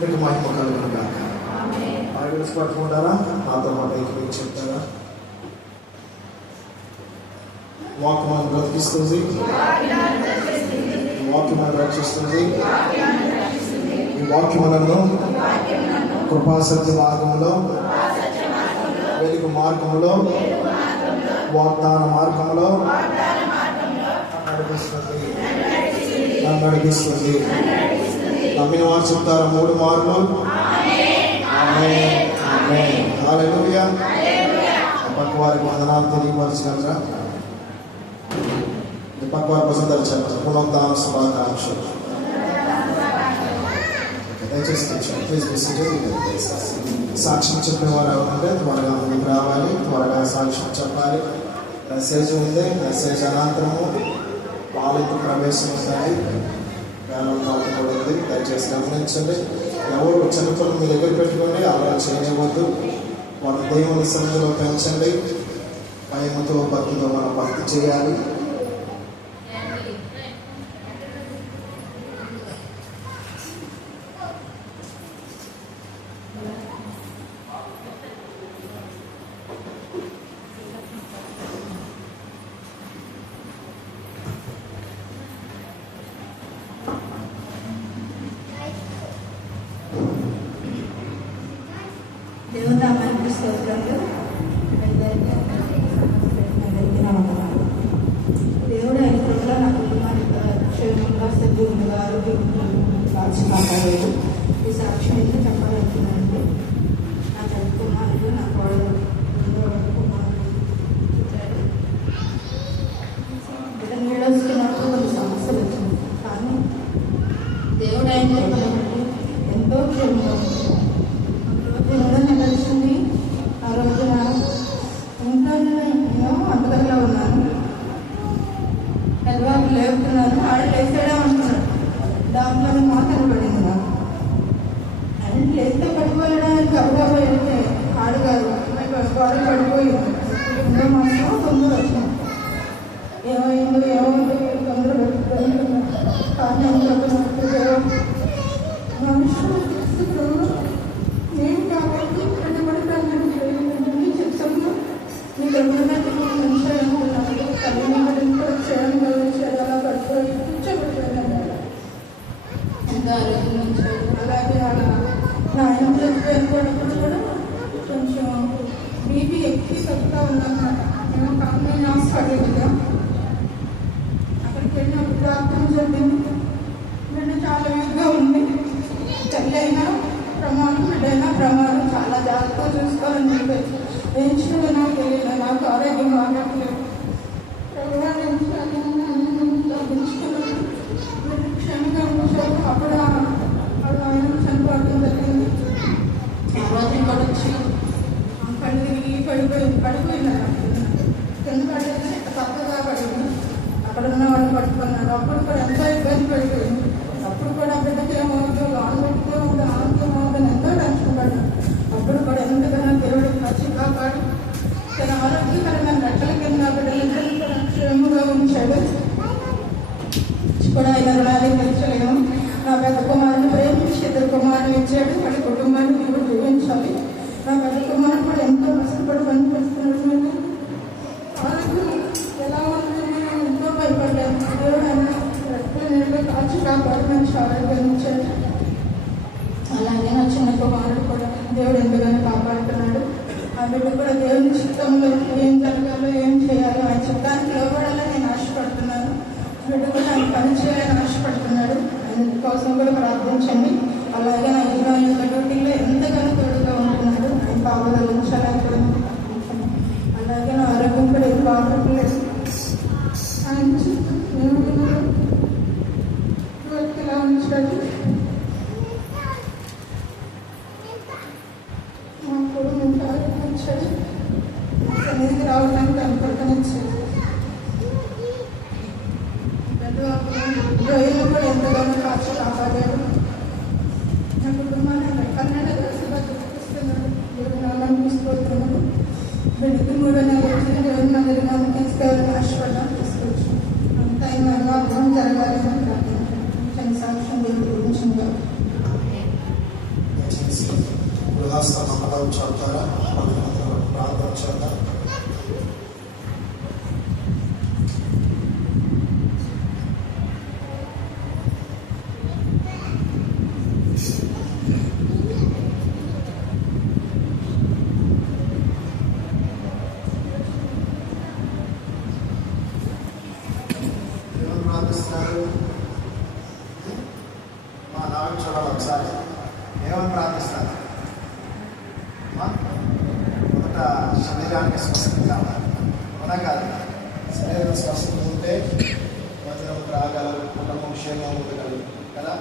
మీకు మహిమ కలుగును గాక. బైబిల్స్ పట్టుకుంటారా? నాతో మాట మీకు చెప్తారా? వాక్యం బ్రతికిస్తుంది, వాక్యం రక్షిస్తుంది. ఈ వాక్యములను కృపాసత్య మార్గంలో, వెలుగు మార్గంలో, వాగ్దాన మార్గంలో నన్ను నడిపిస్తుంది. నమ్మిన వారు చెప్తారు 3 మార్లు ఆమేన్, ఆమేన్, హల్లెలూయా. పక్క వారికి వందనాలు తెలియపరచగలరా? పక్క వారి కోసం తెరచారు. పునరుద్ధాన శుభాకాంక్షలు. సాక్ష్యం చెప్పేవారు ఎవరంటే త్వరగా ముందుకు రావాలి, త్వరగా సాక్ష్యం చెప్పాలి. మెసేజ్ ఉంది, మెసేజ్ అనంతరము వాళ్ళకి ప్రవేశం ఉండాలి. వేలం పాట కూడా ఉంది, దయచేసి గమనించండి. ఎవరు చిన్నపిల్లలు మీ దగ్గర పెట్టుకోండి, అలా చేయవద్దు. వాళ్ళ దేవుని సన్నిధిలో పెంచండి. భయముతో భక్తితో మనం భక్తి చేయాలి. దేవునామానికి స్తోత్రములు. దేవుడు ఆయన కృపలో నా కుటుంబాన్ని క్షేమంగా సద్గుణంగా ఆరోగ్యంగా కాల్చి కాపాడాడు. ఈ సాక్ష్యం ఎందుకు చెప్పాలనుకున్నానంటే, నా తల్లి కుమారుడు, నా కోడలు, కుమారుడు నీళ్ళు వస్తున్నప్పుడు కొన్ని సమస్యలు వచ్చింది. కానీ దేవుడు ఆయన చెప్పాలంటే ఎంతో క్షేమంగా కలిసింది. ఆ రోజున ఇంకా నేను వంటగదిలో ఉన్నాను. ఎల్వాకు లేపుతున్నాను, ఆడ లేచాడే ఉంటున్నాడు. దాంట్లో మాటలు పడింది నాకు. ఆయన లేస్తే పడిపోయడానికి అబ్బాబా వెళ్తే ఆడు కాదు, గోడలు పడిపోయి ఇంకో మాత్రం తొందర వచ్చాను. ఏమైందో తొందర పెట్టుకుంటున్నాను. కానీ మనుషులు నేను కాబట్టి ప్రతిపడతాను చెప్తాను. నీకు ఎవరైనా మనిషి అనుకున్నాను. తల్లి కూడా చేయడం చేయాలా పట్టుకొని కూర్చోబెట్టాను. ఇంకా ఆరోగ్యం అలాగే అలా నా ఇంట్లో వెళ్ళిపోయినప్పుడు కూడా కొంచెం బీపీ ఎక్కి తగ్గుతూ ఉందన్నమాట. మేము కాంగ్రెస్ హాస్పిటల్గా అక్కడికి వెళ్ళినప్పుడు డాక్టర్ చెప్పింది నేను చాలా వీక్గా ఉంది. తల్లి అయినా ప్రమాదం, బిడ్డైనా ప్రమాదం, చాలా జాగ్రత్తగా చూసుకోవాలని చెప్పేసి ఏం చేయాలో నాకు తెలియదు. నాకు ఆరోగ్యం బాగట్లేదు. క్షణంగా ఉంచారు. అప్పుడు ఆయన చనిపోవడం జరిగింది. ఆ రోజు ఇక్కడ వచ్చి కళ్ళు తిరిగి పడిపోయినారు. కింద పడేసి పక్కగా పడింది. అక్కడ ఉన్న వాళ్ళు పట్టుకున్నారు. అప్పుడు కూడా ఎంతో ఇబ్బంది పడిపోయింది. అప్పుడు కూడా బిడ్డకి ఏమవుతుందో లోన్ పెట్టుకో ఆరోగ్యం అవుతుంది ఎంతో టెన్షన్ పడ్డాను. అప్పుడు కూడా ఎందుకన్నా దేవుడు వచ్చి కాపాడు తన ఆరోగ్యకరమైన రెక్కల కింద బిడ్డలందరినీ కూడా క్షేమంగా ఉంచాడు. కూడా ఆయన రుణాన్ని పెంచలేము. నా పెద్ద కుమారుని ప్రేమించి 2 కుమారులు ఇచ్చాడు. వాళ్ళ కుటుంబాన్ని దేవుడు జీవించాలి. నా పెద్ద కుమారుడు కూడా ఎంతో కష్టపడి పనిచేస్తున్నాడు. ఆరోగ్యం ఎలా ఉంది ఎంతో భయపడ్డాను. దేవుడు ఆయన రెక్కల నీళ్ళు కాచి కాపాడు మంచి ఆరోగ్యం ఇచ్చాడు. అలాగే నా చిన్న కుమారుడు కూడా దేవుడు ఎంతగానో కాపాడుతున్నాడు. ఆ బిడ్డ కూడా దేవుని చిత్తంలో ఏం జరగాలో ఏం చేయాలో ఆయన చిత్తానికి లోపడాలని నేను ఆశపడుతున్నాను. బిడ్డ కూడా ఆయన పని చేయాలని ఆశపడుతున్నాడు. ఆయన కోసం కూడా ప్రార్థించండి. అలాగే నా ఇంట్లో యొక్క డ్యూటీలో ఎంతగానో తోడుగా ఉంటున్నాడు. ఆయన కావాలని ఉంచాలని కూడా అలాగే నా ఆరోగ్యం కూడా ఇది బాగుంటలేదు. ఆయన ఇలా ఉంచాడు. సన్నిధికి రావడానికి అనుకుంటానిచ్చాడు. రోజులు కూడా ఎంతగానో కాచి కాపాడాడు. నా కుటుంబాన్ని కన్నడ దశగా చూపిస్తున్నాడు. దేవుని నామాన్ని తీసుకొస్తున్నాడు. బిడ్డకి 3 నెలలు వచ్చిన దేవుని మందిరాన్ని తీసుకెళ్ళాలని ఆశపడ్డాను. తీసుకొచ్చి అంతా ఆయన జరగాలని ప్రార్థించాను. సాక్ష్యం దేవుడి గురించి హస్తం అమ్మలో చదువుతారా ప్రార్థన చేద్దాం. ప్రార్థిస్తున్నారు మా నాన్న చూడాలి ఒకసారి. ఏమని ప్రార్థిస్తారు? మొదట శరీరానికి స్వస్థత కావాలి, అవునా కాదు? శరీరం స్వస్థత ఉంటే వజ్రం రాగలరు, కుటుంబం క్షేమం ఉండగలరు కదా.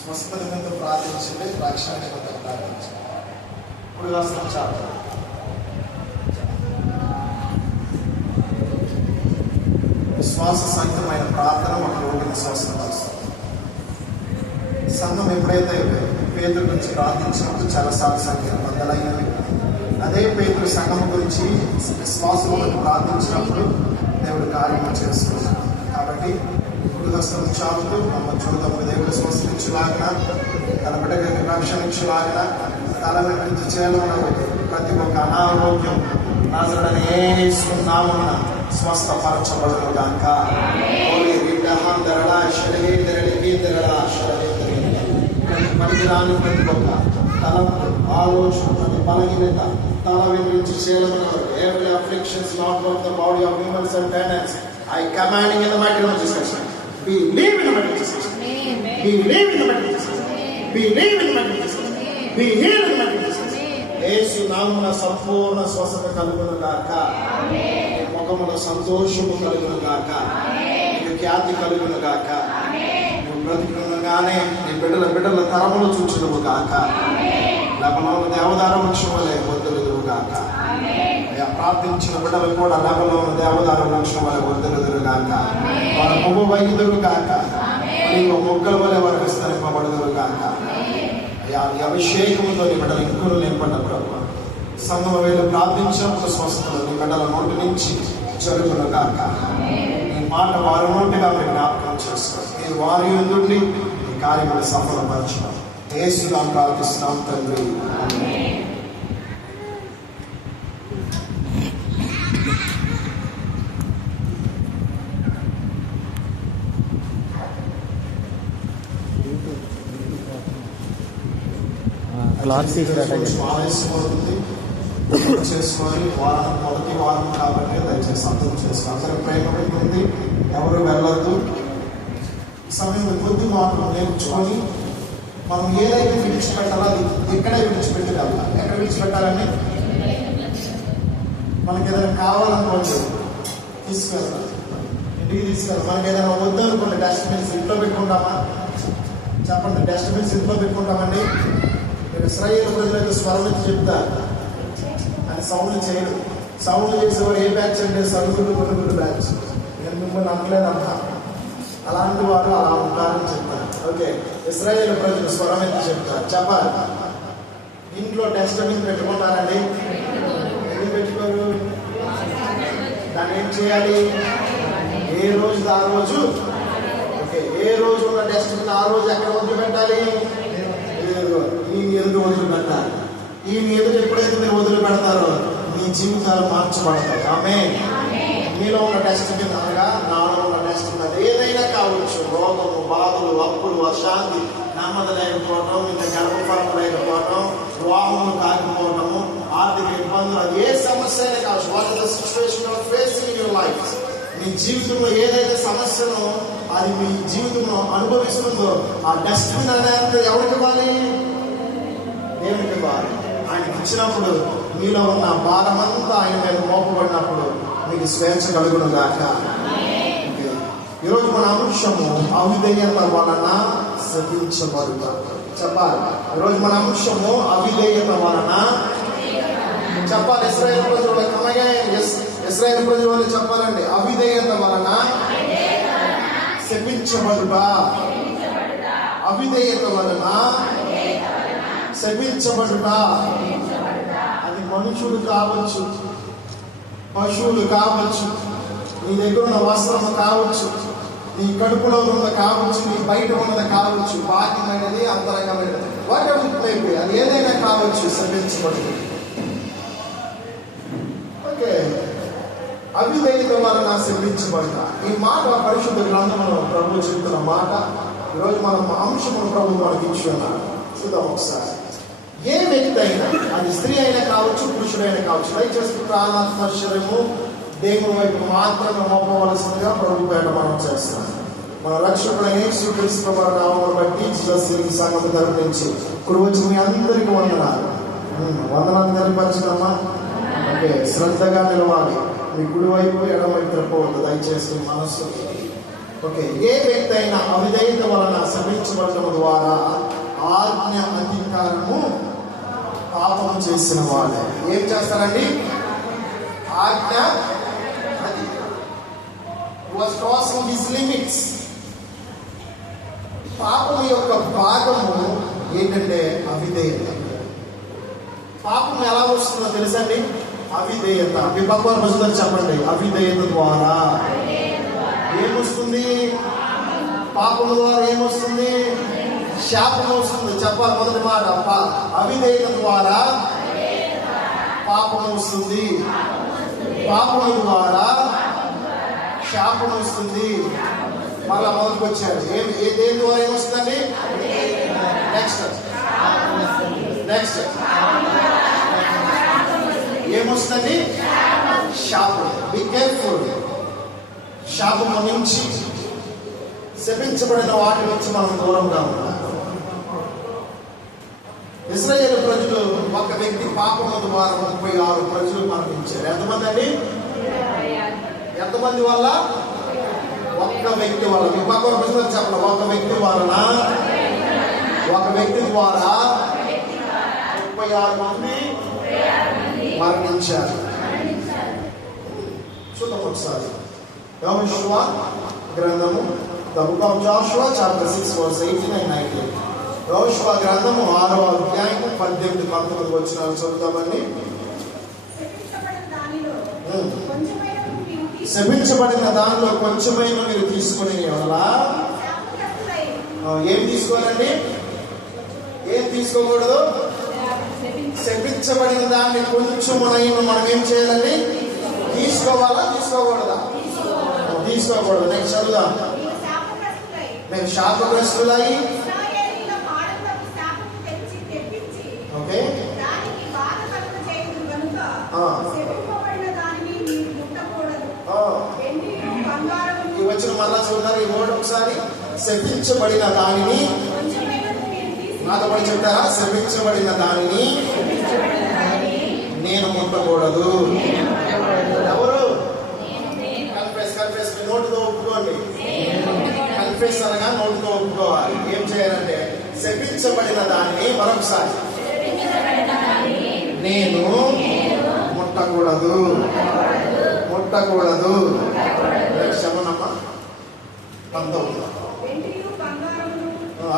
స్వస్థత మీద ప్రార్థించింది, రక్షణ మీద ప్రార్థించాలి. ఇప్పుడు వస్తాం చాలా విశ్వాస సంయుతమైన ప్రార్థన ఒక రోగిని స్వస్థపరుస్తుంది. సంఘం ఎప్పుడైతే పేదల గురించి ప్రార్థించినప్పుడు చాలాసార్లు సంఖ్య బద్దలైనవి. అదే పేదలు సంఘం గురించి విశ్వాసం ప్రార్థించినప్పుడు దేవుడు కార్యం చేసుకున్నాడు. కాబట్టి హస్తం చాలుతూ అమ్మ చూడదమ్మ దేవుడు స్వస్థించులాగిన, తన బిడ్డకి రక్షణించులాగిన, తల నుంచి చేయాలన్న ప్రతి ఒక్క అనారోగ్యం నాజరుడైన యేసు నామమున స్వస్థపరచబడును గాక. పనికిరాని ప్రతి ఒక్క తలపు ఆలోచన, ప్రతి బలహీనత, తల వెంట్రుక చేయాలన్నారు. Every afflictions not of the body of humans and tenants, I commanding in the mighty name of Jesus. Believe in the mighty name of Jesus. Believe in the mighty name of Jesus. Believe in the mighty name of Jesus. Be healed in the mighty name of Jesus. యేసు నామమున సంపూర్ణ స్వస్థత కలుగును గాక. ముఖమున సంతోషము కలుగును గాక. నీకు ఖ్యాతి కలుగును గాక. నువ్వు బ్రతికునగానే నీ బిడ్డల తరములు చూచుదువు గాక. లెబనోను దేవదారు వృక్షం వలె వర్ధిల్లుదువు గాక. ప్రార్థించిన బిడ్డలు కూడా లెబనోను దేవదారు వృక్షం వలె వర్ధిల్లుదురు గాక. వారు పువ్వు వైదురు గాక. నీవు మొక్కల వలె వారు విస్తరింపబడుదురు గాక. ఈ అభిషేకముతో నీ బిడ్డలు ఇంకులు నింపండి ప్రభు. సంఘం వేళ ప్రార్థించినప్పుడు స్వస్థతలు నీ బిడ్డల నోటి నుంచి జరుగును గాక. ఈ మాట వారి నోటిగా మీరు జ్ఞాపకం చేసుకోండి. మీరు వారి నుండి ఈ కార్యములు సఫలపరచడం యేసుగా ప్రార్థిస్తున్నాం తండ్రి. ఆలస్యమవుతుంది చేసుకొని మొదటి వారం కాబట్టి దయచేసి అర్థం చేసుకోవాలి. అందరూ ప్రేమ పెట్టుకుంది, ఎవరు వెళ్ళొద్దు. ఈ సమయంలో కొద్ది మాటలు నేర్చుకొని మనం ఏదైతే విడిచిపెట్టాలో అది ఇక్కడే విడిచిపెట్టి వెళ్ళాలి. ఎక్కడ విడిచిపెట్టాలని? మనకి ఏదైనా కావాలనుకోండి తీసుకెళ్తాం, ఇంటికి తీసుకెళ్తాం. మనకి ఏదైనా వద్దు అనుకోండి డస్ట్బిన్స్ ఇంట్లో పెట్టుకుంటామా? చెప్పండి, డస్ట్బిన్స్ ఇంట్లో పెట్టుకుంటామండి. మీరు ఇశ్రాయేలు ప్రజలకు స్వరమిచ్చి చెప్తారు అని సౌండ్ చేయడు. సౌండ్ చేసేవారు ఏ బ్యాచ్ అంటే సరుగుడు కొనుగోలు బ్యాచ్. నేను మిమ్మల్ని అనలేదమ్మా, అలాంటి వారు అలా ఉంటారని చెప్తారు. ఓకే, ఇశ్రాయేలు ప్రజలు స్వరమిచ్చి చెప్తారు. చెప్పాలి, ఇంట్లో డస్ట్బిన్ పెట్టుకుంటారండి. ఎందుకు పెట్టుకోరు? దాన్ని ఏం చేయాలి? ఏ రోజు ఆ రోజు. ఓకే, ఏ రోజు ఉన్న డస్ట్బిన్ ఆ రోజు ఎక్కడ వదిలి పెట్టాలి? ఈ ఎదురు వదిలి పెట్టాలి. ఈ ఎదురు ఎప్పుడైతే మీరు వదిలి పెడతారో మీ జీవితాలు మార్చబడతాయి. ఆమేన్. మీలో ఉన్న డస్ట్బిన్ అనగా నాలో ఉన్న డస్ట్బిన్ అది ఏదైనా కావచ్చు. రోగము, బాధలు, అప్పులు, అశాంతి, నెమ్మది లేకపోవటం, ఇంకా గర్భఫలం లేకపోవటం, వివాహములు కాకపోవటము, ఆర్థిక ఇబ్బందులు, అది ఏ సమస్య అయినా కావచ్చు. What is the situation you are facing in your life? మీ జీవితంలో ఏదైతే సమస్యనో అది మీ జీవితంలో అనుభవిస్తుందో ఆ డస్ట్బిన్ అనేది ఎవరికి ఇవ్వాలి? దేవునికి ఇవ్వాలి. ఆయనకి ఇచ్చినప్పుడు మీలో ఉన్న భారమంతా ఆయన మీద మోపబడినప్పుడు మీకు స్వేచ్ఛ కలుగును గాక. ఈరోజు మన అంశము అవిధేయత వలన శపించబడుట. చెప్పాలి, ఈరోజు మన అంశము అవిధేయత వలన. చెప్పాలి, ఇశ్రాయేలు ప్రజలు కమగా ఇశ్రాయేలు ప్రజలు చెప్పాలండి. అవిధేయత వలన శపించబడుట. అవిధేయత వలన శపించబడుట. అది మనుషులు కావచ్చు, పశువులు కావచ్చు, నీ దగ్గర ఉన్న వస్త్రం కావచ్చు, నీ కడుపులో ఉన్నది కావచ్చు, నీ బయట ఉన్నది కావచ్చు, బాహ్యమైనది, అంతరంగమైనది, whatever it may be. Okay, అది ఏదైనా కావచ్చు, శపించబడింది. ఓకే, అవిధేయత వలన శపించబడ్డ ఈ మాట పరిశుద్ధ గ్రంథంలో ప్రభు చెప్తున్న మాట. ఈరోజు మనం అంశమును ప్రభు మనకి ఇచ్చి ఉన్నారు. చూద్దాం ఒకసారి. ఏ వ్యక్తి అయినా, అది స్త్రీ అయినా కావచ్చు, పురుషుడైనా కావచ్చు, దయచేసి ప్రాణాత్మ శరీరము దేవుని వైపు మాత్రమే మోపవలసిందిగా ప్రభు పేట మనం చేస్తాం. మన రక్షకుడైన యేసుక్రీస్తు ప్రభువు నామమును బట్టి జీసస్ సంఘం తరపు నుంచి ఇప్పుడు వచ్చి మీ అందరికీ వందనాలు తెలియపరచడమ్మా. ఓకే, శ్రద్ధగా నిలవాలి. మీ కుడి వైపు ఎడమవైపు తిరగకూడదు దయచేసి మనస్సు. ఓకే, ఏ వ్యక్తి అయినా అవిధేయత వలన శపించబడటం ద్వారా ఆజ్ఞ అధికారము పాపం చేసిన వాళ్ళే ఏం చేస్తారండి? ఆజ్ఞ was crossing his limits. పాపం యొక్క భాగము ఏంటంటే అవిధేయత. పాపం ఎలా వస్తుందో తెలుసండి? అవిధేయత. మీ పక్కన ప్రజలకు చెప్పండి, అవిధేయత ద్వారా ఏమొస్తుంది? పాపం ద్వారా ఏమొస్తుంది? శాపం వస్తుంది. చెప్పాలి మొదటి మాట. అవిధేయత ద్వారా పాపం వస్తుంది, పాపం ద్వారా శాపం వస్తుంది. మళ్ళా మొదటికి వచ్చారు. దేని ద్వారా ఏమొస్తుందండి? నెక్స్ట్ ఏమొస్తుందండి? శాపం. Be careful. శాపం నుంచి, శపించబడిన వాటి నుంచి మనం దూరంగా ఉన్నాం. ఇశ్రాయేలు ప్రజలు ఒక వ్యక్తి పాపం ద్వారా 36 ప్రజలు మరణించారు. ఎంతమంది అండి? ఎంతమంది వల్ల? ఒక్క వ్యక్తి వల్ల. మీ పక్కన ప్రజలు చెప్పండి, ఒక వ్యక్తి వలన, ఒక వ్యక్తి ద్వారా 36 మంది మరణించారు. చూద్దాం ఒకసారి. యెహోషువ గ్రంథము, The book of Joshua, chapter 6, verse 18 and 19. యెహోషువ గ్రంథము 6వ అధ్యాయము 18-19 వచనాలు చదువుతామండి. శపించబడిన దానిలో కొంచెమైన మీరు తీసుకునే వల్ల ఏం తీసుకోవాలండి? ఏం తీసుకోకూడదు? శపించబడిన దాన్ని కొంచెమునైనా మనం ఏం చేయాలండి? తీసుకోవాలా? తీసుకోకూడదా? తీసుకోకూడదు. నెక్స్ట్ చదువుదాం. మేము శాపగ్రస్తులై, ఓకే, ఈ వచ్చిన మళ్ళా చూడాలి. ఈ వర్డ్ ఒకసారి. శపించబడిన దానిని, నాతో పడి చెప్తారా? శపించబడిన దానిని నేను ముట్టకూడదు. ఎవరు? కన్ఫెస్. నోటితో ఒప్పుకోండి. కన్ఫెస్ అనగా నోటితో ఒప్పుకోవాలి. ఏం చేయాలంటే శపించబడిన దాన్ని మరొకసారి నేను ముట్టకూడదు. క్షమనమ్మా. 19.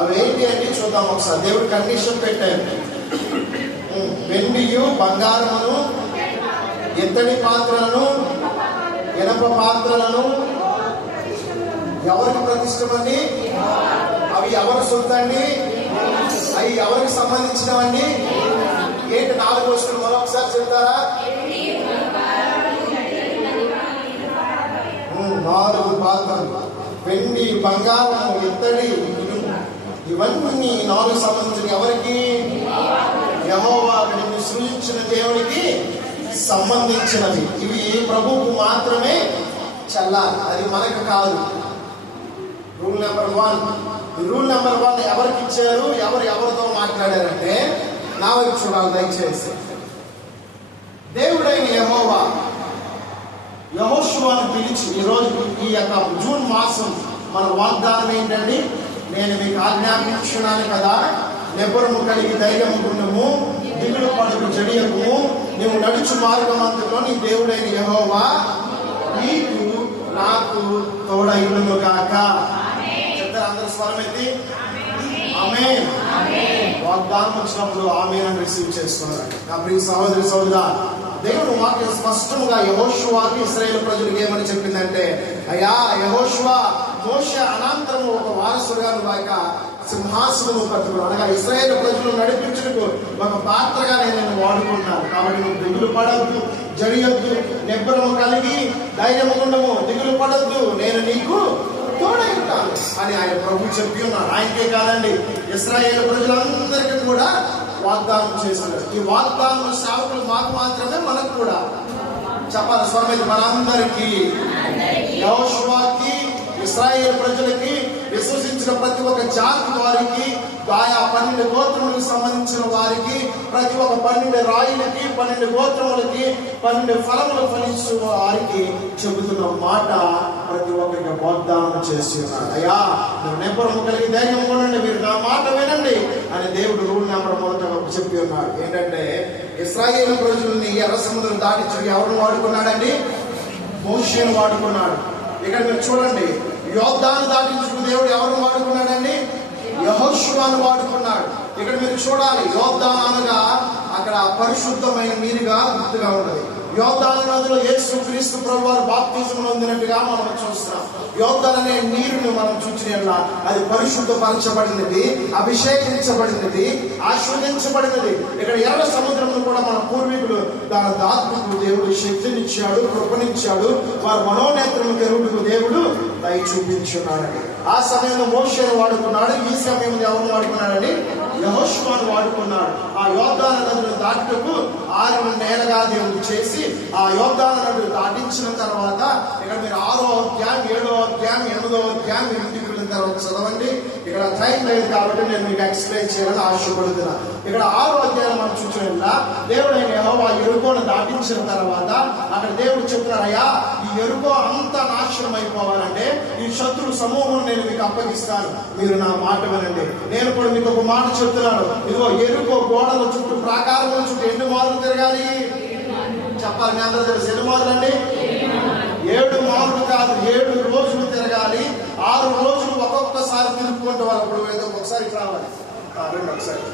అవేంటి అంటే చూద్దాం ఒకసారి. దేవుడు కండిషన్ పెట్టారు. వెండియు బంగారమును, ఇత్తడి పాత్రలను, ఇనప పాత్రలను ఎవరికి ప్రతిష్టమండి? అవి ఎవరి సొంతండి? అవి ఎవరికి సంబంధించినవండి? ఏంటి 4 వస్తువులు మరొకసారి చెప్తారా? 4 పాత్రలు. వెండి, బంగారం, ఇత్తడి, ఇవన్నీ 4 సంబంధించిన ఎవరికి? యెహోవా సృజించిన దేవునికి సంబంధించినవి. ఇవి ప్రభువుకు మాత్రమే చెల్లాలి, అది మనకు కాదు. రూల్ నెంబర్ 1 ఎవరికి ఇచ్చారు? ఎవరితో మాట్లాడారంటే నా వైపు చూడాలి దయచేసి. దేవుడైన యెహోవా యెహోషువను పిలిచి, ఈరోజు ఈ యొక్క జూన్ మాసం మన వాగ్దానం ఏంటండి? నేను మీకు ఆజ్ఞాపించున్నాను కదా, నిబ్బరము కలిగి ధైర్యము గుండము, దిగులు పడుకు జడియము, నువ్వు నడుచు మార్గమంతలో నీ దేవుడైన యెహోవా నీకు నాకు తోడైయును గాక. చెప్తారు అందరూ స్వరమెత్తి ఆమేన్. వాగ్దానం వచ్చినప్పుడు ఆమేన్ అని రిసీవ్ చేసుకున్నారు. నా ప్రియ సహోదరి సహోదరా, దేవుడు వాక్యం స్పష్టంగా యెహోషువకి ఇశ్రాయేలు ప్రజలకు ఏమని చెప్పిందంటే, అయ్యా యెహోషువ, మోషే అనంతరం ఒక వారసుడుగా నువ్వు సింహాసనము పట్టుకున్నావు. అనగా ఇశ్రాయేలు ప్రజలు నడిపించిన చూపించటకు ఒక పాత్రగా నేను వాడుకుంటాను. కాబట్టి నువ్వు దిగులు పడద్దు, జరియొద్దు, నిబ్బరము కలిగి ధైర్యము ఉండము, దిగులు పడద్దు, నేను నీకు తోడై ఉంటాను అని ఆయన ప్రభు చెప్పి ఉన్నాడు. ఆయనకే కాదండి, ఇశ్రాయేలు ప్రజలందరికీ కూడా వాగ్దానం చేశాడు. ఈ వాగ్దానం సేవకులు మాకు మాత్రమే, మనకు కూడా చెప్పాలి స్వరమైతే మనందరికీ, యెహోషువకి, ఇశ్రాయేలు ప్రజలకి, విశ్వసించిన ప్రతి ఒక్క జాతి వారికి, ఆయా 12 గోత్రములకు సంబంధించిన వారికి, ప్రతి ఒక్క 12 రాయులకి, 12 గోత్రములకి, 12 ఫలములు ఫలించిన వారికి చెబుతున్న మాట ప్రతి ఒక్కరికి వాగ్దానం చేసి ఉన్నాడు. అయ్యా నువ్వు నెంబరము కలిగి ధైర్యం ఉండండి, మీరు నా మాట వినండి అని దేవుడు రూల్ నెంబర్ మొదట చెప్పి ఉన్నాడు. ఏంటంటే ఇశ్రాయేలు ప్రజల్ని ఎర్ర సముద్రం దాటించి ఎవరిని వాడుకున్నాడండి? మోషేను వాడుకున్నాడు. ఇక్కడ మీరు చూడండి, యోర్దాను దాటించుకు దేవుడు ఎవరిని వాడుకున్నాడండి? యెహోషువను వాడుకున్నాడు. ఇక్కడ మీరు చూడాలి, యోర్దాను అనగా అక్కడ పరిశుద్ధమైన నీరుగా గుర్తుగా ఉన్నది. యోర్దాను నదిలో యేసు క్రీస్తు ప్రభువారు బాప్తిజం పొందినట్టుగా మనం చూస్తున్నాం. యోర్దాను అనే నీరుని మనం చూసినట్లా అది పరిశుద్ధపరచబడినది, అభిషేకించబడినది, ఆస్వాదించబడినది. ఇక్కడ ఎర్ర సముద్రంలో కూడా మన పూర్వీకులు దాని దాత్మకు దేవుడు శక్తినిచ్చాడు, కృపనిచ్చాడు, వారి మనోనేత్రము ఎరువుకు దేవుడు దయ చూపించున్నాడని. ఆ సమయంలో మోషేను వాడుకున్నాడు, ఈ సమయంలో ఎవరు వాడుకున్నాడని? యెహోషువను వాడుకున్నాడు. ఆ యోర్దాను నదులను దాటుటకు 6 నెలలుగా దేవుడు చేసి ఆ యోర్దాను నదులు దాటించిన తర్వాత ఇక్కడ మీరు 6వ అధ్యాయం, 7వ అధ్యాయం, 8వ అధ్యాయం ఇంటికి వెళ్ళిన తర్వాత చదవండి. ఇక్కడ టైం లేదు కాబట్టి నేను మీకు ఎక్స్ప్లెయిన్ చేయాలని ఆశపడుతున్నా. ఇక్కడ 6వ అధ్యాయం మనం చూసినట్లా దేవుడైన యెహోవా యెరికోను దాటించిన తర్వాత అక్కడ దేవుడు చెప్తున్నాడు, అయ్యా ఈ యెరికో అంతా నాశనం అయిపోవాలంటే ఈ శత్రు సమూహం నేను మీకు అప్పగిస్తాను, మీరు నా మాట వినండి. నేను కూడా మీకు ఒక మాట చెప్తున్నాను, ఇదిగో యెరికో గోడల చుట్టూ, ప్రాకారముల చుట్టూ ఎన్ని మార్లు తిరగాలి చెప్పాలి? మీ అందరూ తెలుసు ఎన్ని మార్లు అండి? 7 మార్లు కాదు, 7 రోజులు తిరగాలి. 6 రోజులు ఒక్కొక్కసారి తిరుగుకుంటూ వాళ్ళు ఏదో ఒకసారి రావాలి, రెండొకసారి.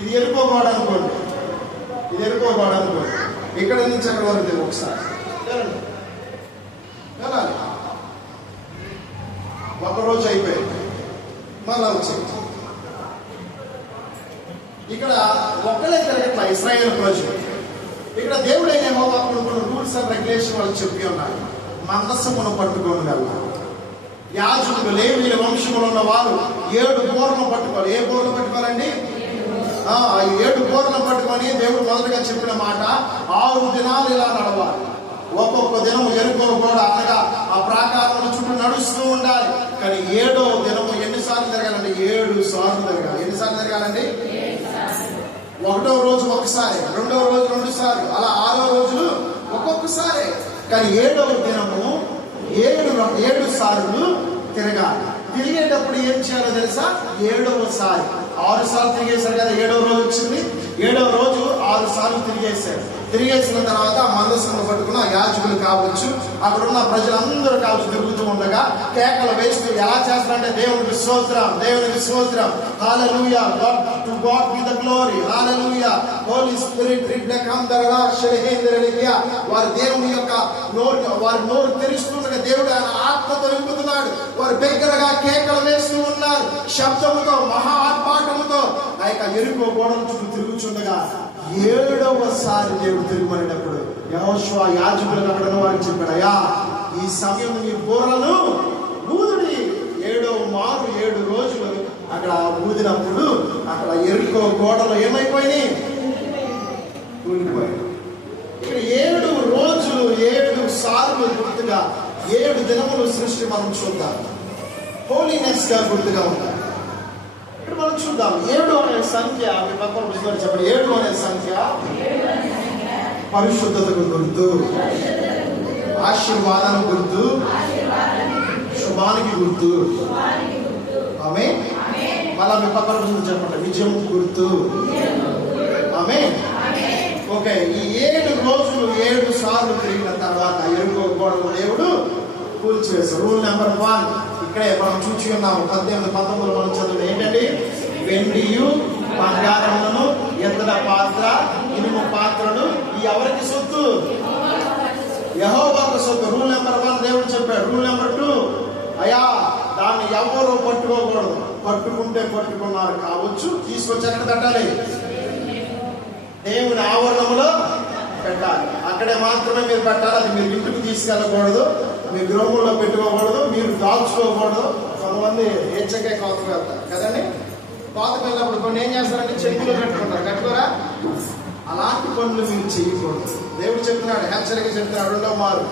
ఇది యెరికో గోడ అనుకోండి, ఇది యెరికో గోడ అనుకోండి, ఇక్కడ నుంచి అక్కడ వరకు ఒకసారి వెళ్ళాలి. ఒకరోజు అయిపోయింది, మళ్ళా వచ్చేది. ఇక్కడ ఒక్కలే తిరగట్లా ఇశ్రాయేలు ప్రజలు. ఇక్కడ దేవుడైన యెహోవా కొన్ని రూల్స్ అండ్ రెగ్యులేషన్ వాళ్ళు చెప్పి ఉన్నారు. మందసమును పట్టుకొని వెళ్ళాలి. యాజకులు లేవీయుల వంశంలో ఉన్న వారు 7 బోర్లను పట్టుకోవాలి. ఏ బోర్లు పట్టుకోవాలండి? 7 బోర్లను పట్టుకొని దేవుడు మొదటగా చెప్పిన మాట 6 దినాలు ఇలా నడవాలి. ఒక్కొక్క దినం యెరికో కూడా అనగా ఆ ప్రాకారం చుట్టూ నడుస్తూ ఉండాలి. కానీ 7వ దినము ఎన్నిసార్లు తిరగాలండి? 7 సార్లు తిరగాలి. ఎన్నిసార్లు తిరగాలండి? 1వ రోజు ఒకసారి, 2వ రోజు 2 సార్లు, అలా 6వ రోజులు ఒక్కొక్కసారి. కానీ 7వ దినము 7 సార్లు తిరగాలి. తిరిగేటప్పుడు ఏం చేయాలో తెలుసా? 7వ సారి 6 సార్లు తిరిగేశారు కదా, 7వ రోజు వచ్చింది. 7వ రోజు 6 సార్లు తిరిగేశారు. తిరిగేసిన తర్వాత ఆ మందసమును పట్టుకుని ఆ యాజకులు కావచ్చు, అక్కడ ఉన్న ప్రజలందరూ కావచ్చు తిరుగుతూ ఉండగా కేకలు వేస్తూ ఎలా చేస్తారంటే దేవునికి స్తోత్రం, దేవునికి స్తోత్రం, hallelujah, to God be the glory, hallelujah, holy spirit రిబ్లెకమ్ దరలా షెలహేందరలియా. వారి దేవుని యొక్క వారి నోరు తెరుస్తుండగా దేవుడు ఆయన ఆత్మతో నింపుతున్నాడు. వారు బిగ్గరగా కేకలు వేస్తూ ఉన్నారు, శబ్దముతో, మహా ఆర్భాటముతో. ఆ యొక్క యెరికో గోడల చుట్టూ తిరుగుచుండగా 7వ సారి దేవుడు తిరుగుమనేటప్పుడు యెహోషువ యాజకులకు అక్కడ ఉన్న వారికి చెప్పాడు, అయ్యా ఈ సమయం మీ బోర్లను ఊదుడి. 7వ మారు 7 రోజులు అక్కడ ఊదినప్పుడు అక్కడ యెరికో గోడలు ఏమైపోయినాయి? కూలిపోయాయి. ఇక్కడ 7 రోజులు 7 సార్లు గుర్తుగా 7 దినములు సృష్టి మనం చూద్దాం. హోలీనెస్ గా గుర్తుగా ఉండాలి. ఇక్కడ మనం చూద్దాం 7 అనే సంఖ్య, మీ పక్కన పుస్తకాలు చెప్పండి. 7 అనే సంఖ్య పరిశుద్ధతకు గుర్తు, ఆశీర్వాదానికి గుర్తు, శుభానికి గుర్తు. ఆమేన్. మళ్ళా మీ పక్కన పుస్తకాలు చెప్పండి, విజయం గుర్తు. ఆమేన్. ఓకే, ఈ 7 రోజులు 7 సార్లు తిరిగిన తర్వాత యెరికో గోడను దేవుడు కూల్చివేశాడు. రూల్ నెంబర్ 1 ఇక్కడే మనం చూసి ఉన్నాము. 18, 19 మనం చదువు ఏంటండి? వెండియు బంగారములను, ఎత్తడ పాత్ర, ఇనుము పాత్రలు ఈ ఎవరికి సొత్తు? యెహోవాకు సొత్తు. రూల్ నెంబర్ 1 దేవుడు చెప్పాడు. రూల్ నెంబర్ 2, అయ్యా దాన్ని ఎవరు పట్టుకోకూడదు. పట్టుకుంటే పట్టుకున్నారు కావచ్చు, తీసుకొచ్చి ఎక్కడ పెట్టాలి? దేవుని ఆవరణంలో పెట్టాలి. అక్కడే మాత్రమే మీరు పెట్టాలి. అది మీరు ఇంటికి తీసుకెళ్ళకూడదు, మీ గృహంలో పెట్టుకోకూడదు, మీరు దాల్చుకోకూడదు. కొంతమంది హెచ్చకే కోతకు వెళ్తారు కదండి. కోతకు వెళ్ళినప్పుడు కొన్ని ఏం చేస్తారంటే చెక్కులు పెట్టుకుంటారు, కట్టుకోరా? అలాంటి పనులు మీరు చెయ్యకూడదు. దేవుడు చెప్తున్నాడు, హెచ్చరిక చెప్తున్నాడు, రెండో మారు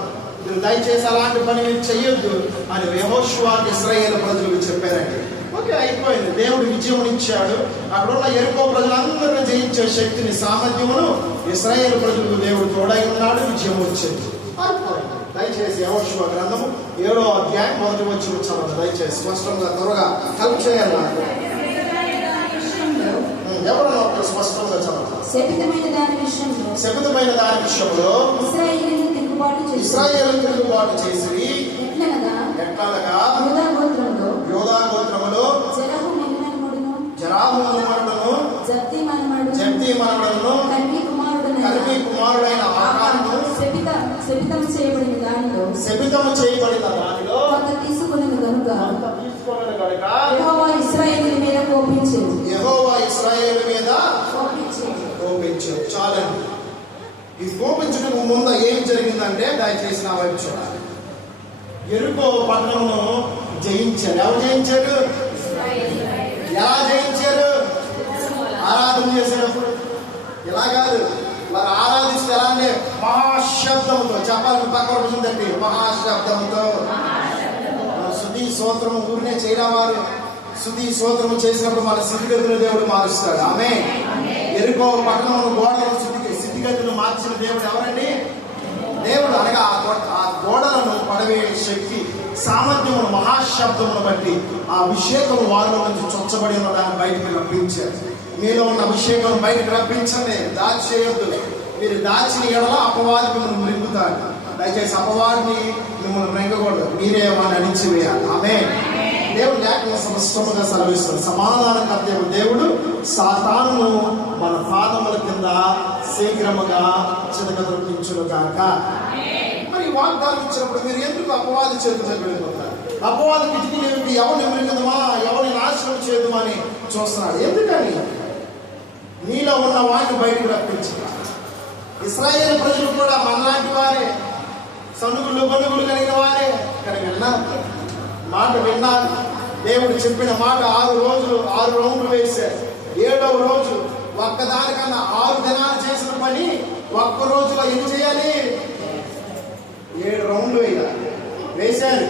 మీరు దయచేసి అలాంటి పని మీరు చెయ్యొద్దు అని యెహోషువకు ఇశ్రాయేలు ప్రజలకు చెప్పారండి. ఓకే, అయిపోయింది. దేవుడు విజయం ఇచ్చాడు. అక్కడ ఉన్న యెరికో ప్రజలందరినీ జయించే శక్తిని, సామర్థ్యమును ఇశ్రాయేలు ప్రజలకు దేవుడు తోడై ఉన్నాడు. విజయం వచ్చింది, అయిపోయింది. దయచేసి యెహోషువ గ్రంథము 7వ అధ్యాయం 1వ వచనం చదవండి. దయచేసి స్పష్టంగా త్వరగా హెల్ప్ చేయాలి నాకు. ఎవరన్నా ఒక స్పష్టంగా చదవండి. శపితమైన దాని విషయంలో ఇశ్రాయేలు తిరుగుబాటు చేసి ఎట్లనగా యోదా గోత్రములో జరాహు మనుమడును జబ్ది మనుమడును కర్మీ కుమారుడైన ఆకానును శపితము చేయబడిన దానిలో తీసుకున్నది కనుక యెహోవా ఇశ్రాయేలు మీద కోపించెను. చాలండి. ఇది కోపించడానికి ముందు ఏం జరిగిందంటే దయచేసి నా వైపు చూడాలి. యెరికో పట్టణమును జయించారు. ఎవరు జయించారు? ఎలా జయించారు? ఆరాధన చేసేటప్పుడు. ఇలా కాదు, వారు ఆరాధిస్తే ఎలా అంటే మహాశబ్దంతో చెప్పాలి. పక్కన తట్టి మహాశబ్దంతో శుద్ధి స్తోత్రం ఊరినే చేయడం. వారు శుద్ధి స్తోత్రము చేసినప్పుడు మన స్థితిగతులు దేవుడు మారుస్తాడు. ఆమె యెరికో పట్టణమును గోడలను స్థితిగతులు మార్చిన దేవుడు ఎవరండి? దేవుడు. అనగా ఆ గోడలను పడవేయ శక్తి, సామర్థ్యమును, మహాశబ్దమును బట్టి ఆ అభిషేకం వారిలో నుంచి చొచ్చబడి ఉన్న దాన్ని బయటకు రప్పించారు. మీలో ఉన్న అభిషేకం బయటకు రప్పించండి, దాచేయొద్దు. మీరు దాచిన ఎడల అపవాది మిమ్మల్ని మృంగుతాడు. దయచేసి అపవాదిని మిమ్మల్ని మృంగకూడదు, మీరే వాడిని అణిచివేయాలి. ఆమె దేవుడు లేఖన స్పష్టంగా సెలవిస్తాడు. సమాధానకర్త దేవుడు సాతానును మన పాదముల కింద శీఘ్రముగా చితకదొరికించును గాక. మరి వాగ్దానం ఇచ్చినప్పుడు మీరు ఎందుకు అపవాది చేతులకు వెళ్ళిపోతారు? అపవాది కిటికీ ఎవరిని మృంగదమా, ఎవరిని నాశనం చేయదమా అని చూస్తున్నాడు. ఎందుకని? నీలో ఉన్న వాడిని బయటకు రప్పించాలి. ఇశ్రాయేలు ప్రజలు కూడా మనలాంటి వారే, సనుగులు బనుగులు కలిగిన వారే. కానీ విన్నారు, మాట విన్నారు. దేవుడు చెప్పిన మాట 6 రోజులు 6 రౌండ్లు వేశారు. 7వ రోజు ఒక్కదానికన్నా 6 దినాలు చేసిన పని ఒక్క రోజులో ఏం చేయాలి? 7 రౌండ్లు వేశారు.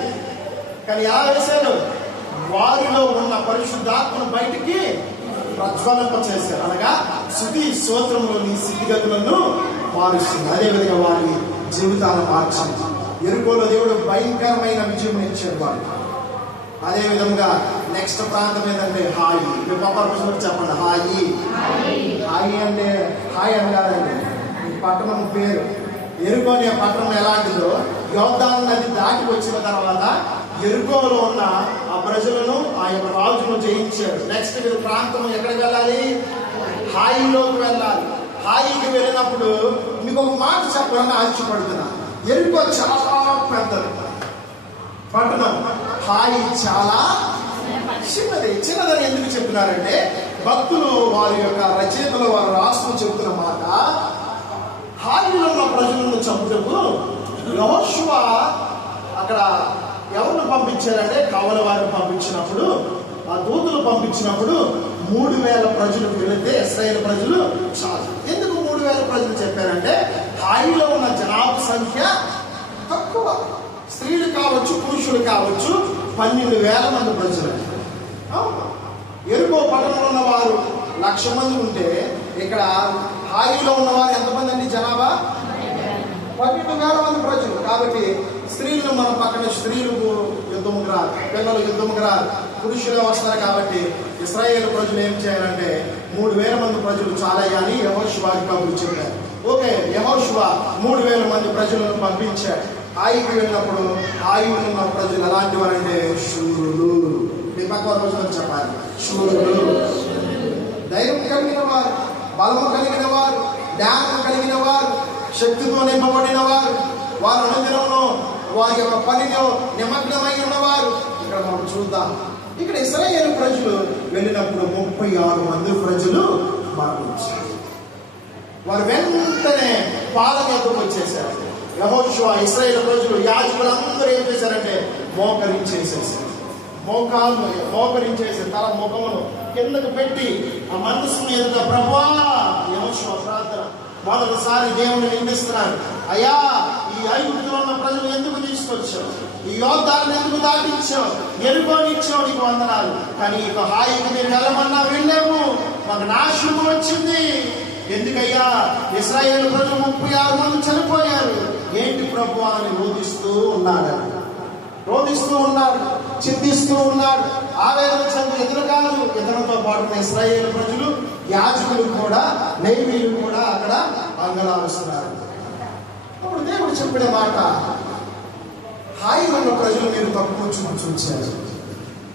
కానీ ఎలా వేశారు? వారిలో ఉన్న పరిశుద్ధాత్మను బయటికి ప్రజ్వలింప చేశారు. అనగా స్తుతి స్తోత్రములోని స్థితిగతులను మారుస్తుంది. అదేవిధంగా వారి జీవితాలను మార్చింది. యెరికోలో దేవుడు భయంకరమైన విజయం ఇచ్చాడు వారికి. అదేవిధంగా నెక్స్ట్ ప్రాంతం ఏంటంటే హాయి. మీ పప్ప చెప్పండి, హాయి. హాయి అంటే హాయి అని కాదండి, ఈ పట్టణం పేరు. యెరికో అనే పట్టణం ఎలాంటిదో, యోర్దాను నది దాటి వచ్చిన తర్వాత యెరికోలో ఉన్న ఆ ప్రజలను, ఆ యొక్క రాజును జయించారు. నెక్స్ట్ మీరు ప్రాంతం ఎక్కడికి వెళ్ళాలి? హాయిలోకి వెళ్ళాలి. హాయికి వెళ్ళినప్పుడు మీకు ఒక మాట చెప్పాలని ఆశ్చర్యపడుతున్నా. యెరికో చాలా పెద్దది పట్టణం, హాయి చాలా చిన్నది. చిన్నదని ఎందుకు చెప్పినారంటే భక్తులు వారి యొక్క రచయితలు వారు రాస్తూ చెబుతున్న మాట, హాయిలో ఉన్న ప్రజలను చంపుటకు యెహోషువ అక్కడ ఎవరిని పంపించారంటే కావలి వారిని పంపించినప్పుడు, ఆ దూతలు పంపించినప్పుడు 3000 ప్రజలు వెళితే ఇశ్రాయేలు ప్రజలు చాలు. ఎందుకు 3000 ప్రజలు చెప్పారంటే హాయిలో ఉన్న జనాభా సంఖ్య తక్కువ. స్త్రీలు కావచ్చు, పురుషులు కావచ్చు, 12,000 మంది ప్రజలు. యెరికో పట్టణంలో ఉన్న వారు 1,00,000 మంది ఉంటే ఇక్కడ హాయిలో ఉన్నవారు ఎంతమంది అండి? జనాభా 12,000 మంది ప్రజలు. కాబట్టి స్త్రీలను మన పక్కన స్త్రీలు యుద్ధముకు రారు, పిల్లలు యుద్ధముకు రారు, పురుషులే వస్తారు. కాబట్టి ఇశ్రాయేలు ప్రజలు ఏం చేయాలంటే 3,000 మంది ప్రజలు చాలయ్యా అని యెహోషువకి కబురు చెప్పారు. ఓకే, యెహోషువ 3,000 మంది ప్రజలను పంపించాడు. హాయికి వెళ్ళినప్పుడు హాయిలో ఉన్న ప్రజలు ఎలాంటి వారంటే శూరులు. మీ పక్క రోజులు చెప్పాలి, శూరులు. ధైర్యం కలిగిన వారు, బలము కలిగిన వారు, జ్ఞానం కలిగిన వారు, శక్తితో నింపబడిన వారు, వారి అనుదినంలో వారి యొక్క పనిలో నిమగ్నమై ఉన్నవారు. ఇక్కడ మనం చూద్దాం ఇక్కడ ఇశ్రాయేలు ప్రజలు వెళ్ళినప్పుడు 36 మంది ప్రజలు మరణించారు. వారు వెంటనే పాదం ఎదురు వచ్చేసారు. యెహోషువ ఇశ్రాయేలు ప్రజలు యాజకులు అందరూ ఏం చేశారంటే మోకరించేసేసారు. మోకరించేసి తల ముఖమును కిందకు పెట్టి ఆ మనసు మీద ప్రభువా, యెహోషువ ప్రార్థన మొదటిసారి దేవుని నిందిస్తున్నాడు. అయ్యా, ఈ ఐగుప్తులో ఉన్న ప్రజలు ఎందుకు తీసుకొచ్చావు? ఈ యోద్ధాలను ఎందుకు దాటించావు? ఎరుకోనిచ్చావు, నీకు వందనాలు. కానీ ఇక హాయికి మీరు వెళ్ళమన్నా వెళ్ళాము, మాకు నాశనం వచ్చింది. ఎందుకయ్యా? ఇశ్రాయేలు ప్రజలు 36 మంది చనిపోయారు. ఏంటి ప్రభు అని రోధిస్తూ ఉన్నాడు, చింతిస్తూ ఉన్నాడు. ఆవేదన చెంది ఎదురు కాదు, ఇతరులతో పాటు ఇశ్రాయేలు ప్రజలు, యాజకులు కూడా, లేవీయులు కూడా అక్కడ అంగలారుస్తున్నారు. అప్పుడు దేవుడు చెప్పిన మాట, హాయిగా ఉన్న ప్రజలు మీరు తక్కువ చూచారు.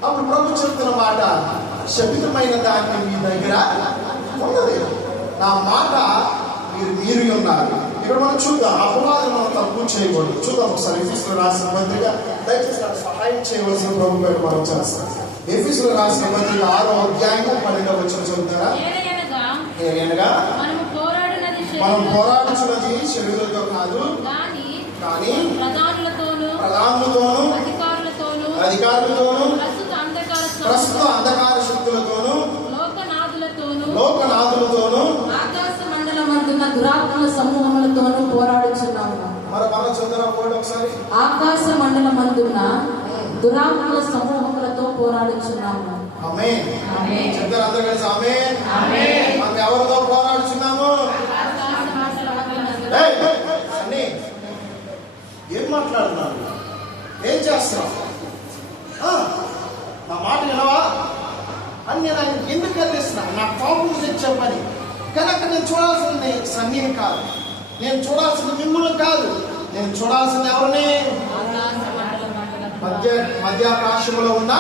అప్పుడు ప్రభు చెప్తున్న మాట, శపితమైన దాన్ని మీ దగ్గర ఉన్నది, నా మాట మీరు ఉన్నారు. ఇక్కడ మనం చూద్దాం, అపవాదం మనం తక్కువ చేయకూడదు. చూద్దాం ఒకసారి ఎఫెసీయులకు రాసిన పత్రిక, దయచేసి నాకు సహాయం చేయవలసిన ప్రభు పేరు మనం చేస్తాం. ఎఫెసీయులకు రాసిన పత్రిక 6వ అధ్యాయము 12వ వచనం చదువుతారా? ఏలయనగా మనం పోరాడుచున్నది శరీరులతో కాదు, కానీ ప్రధానులతోనూ అధికారులతోనూ ప్రస్తుత అంధకార శక్తులతోనూ లోకనాథులతోనూ ఆకాశ మండలమందున్న దురాత్మల సమూహములతోనూ పోరాడుచున్నాము. మన చంద్ర ఒకసారి, ఆకాశ మండలమందున్న దురాత్మల సమూహములతో పోరాడుచున్నాము. ఆమేన్. చంద్ర అందరూ కలిసి ఆమేన్. మనం ఎవరితో పోరాడుచున్నాము? అన్నీ ఏం మాట్లాడుతున్నాను, ఏం చేస్తున్నావు, నా మాట వినవా అని నేను ఆయన ఎందుకు అందిస్తున్నాను? నా కోపం తెచ్చే పని. కానీ అక్కడ నేను చూడాల్సింది సన్నీని కాదు, నేను చూడాల్సింది మిమ్మల్ని కాదు, నేను చూడాల్సింది ఎవరిని? మధ్యాకాశంలో ఉన్న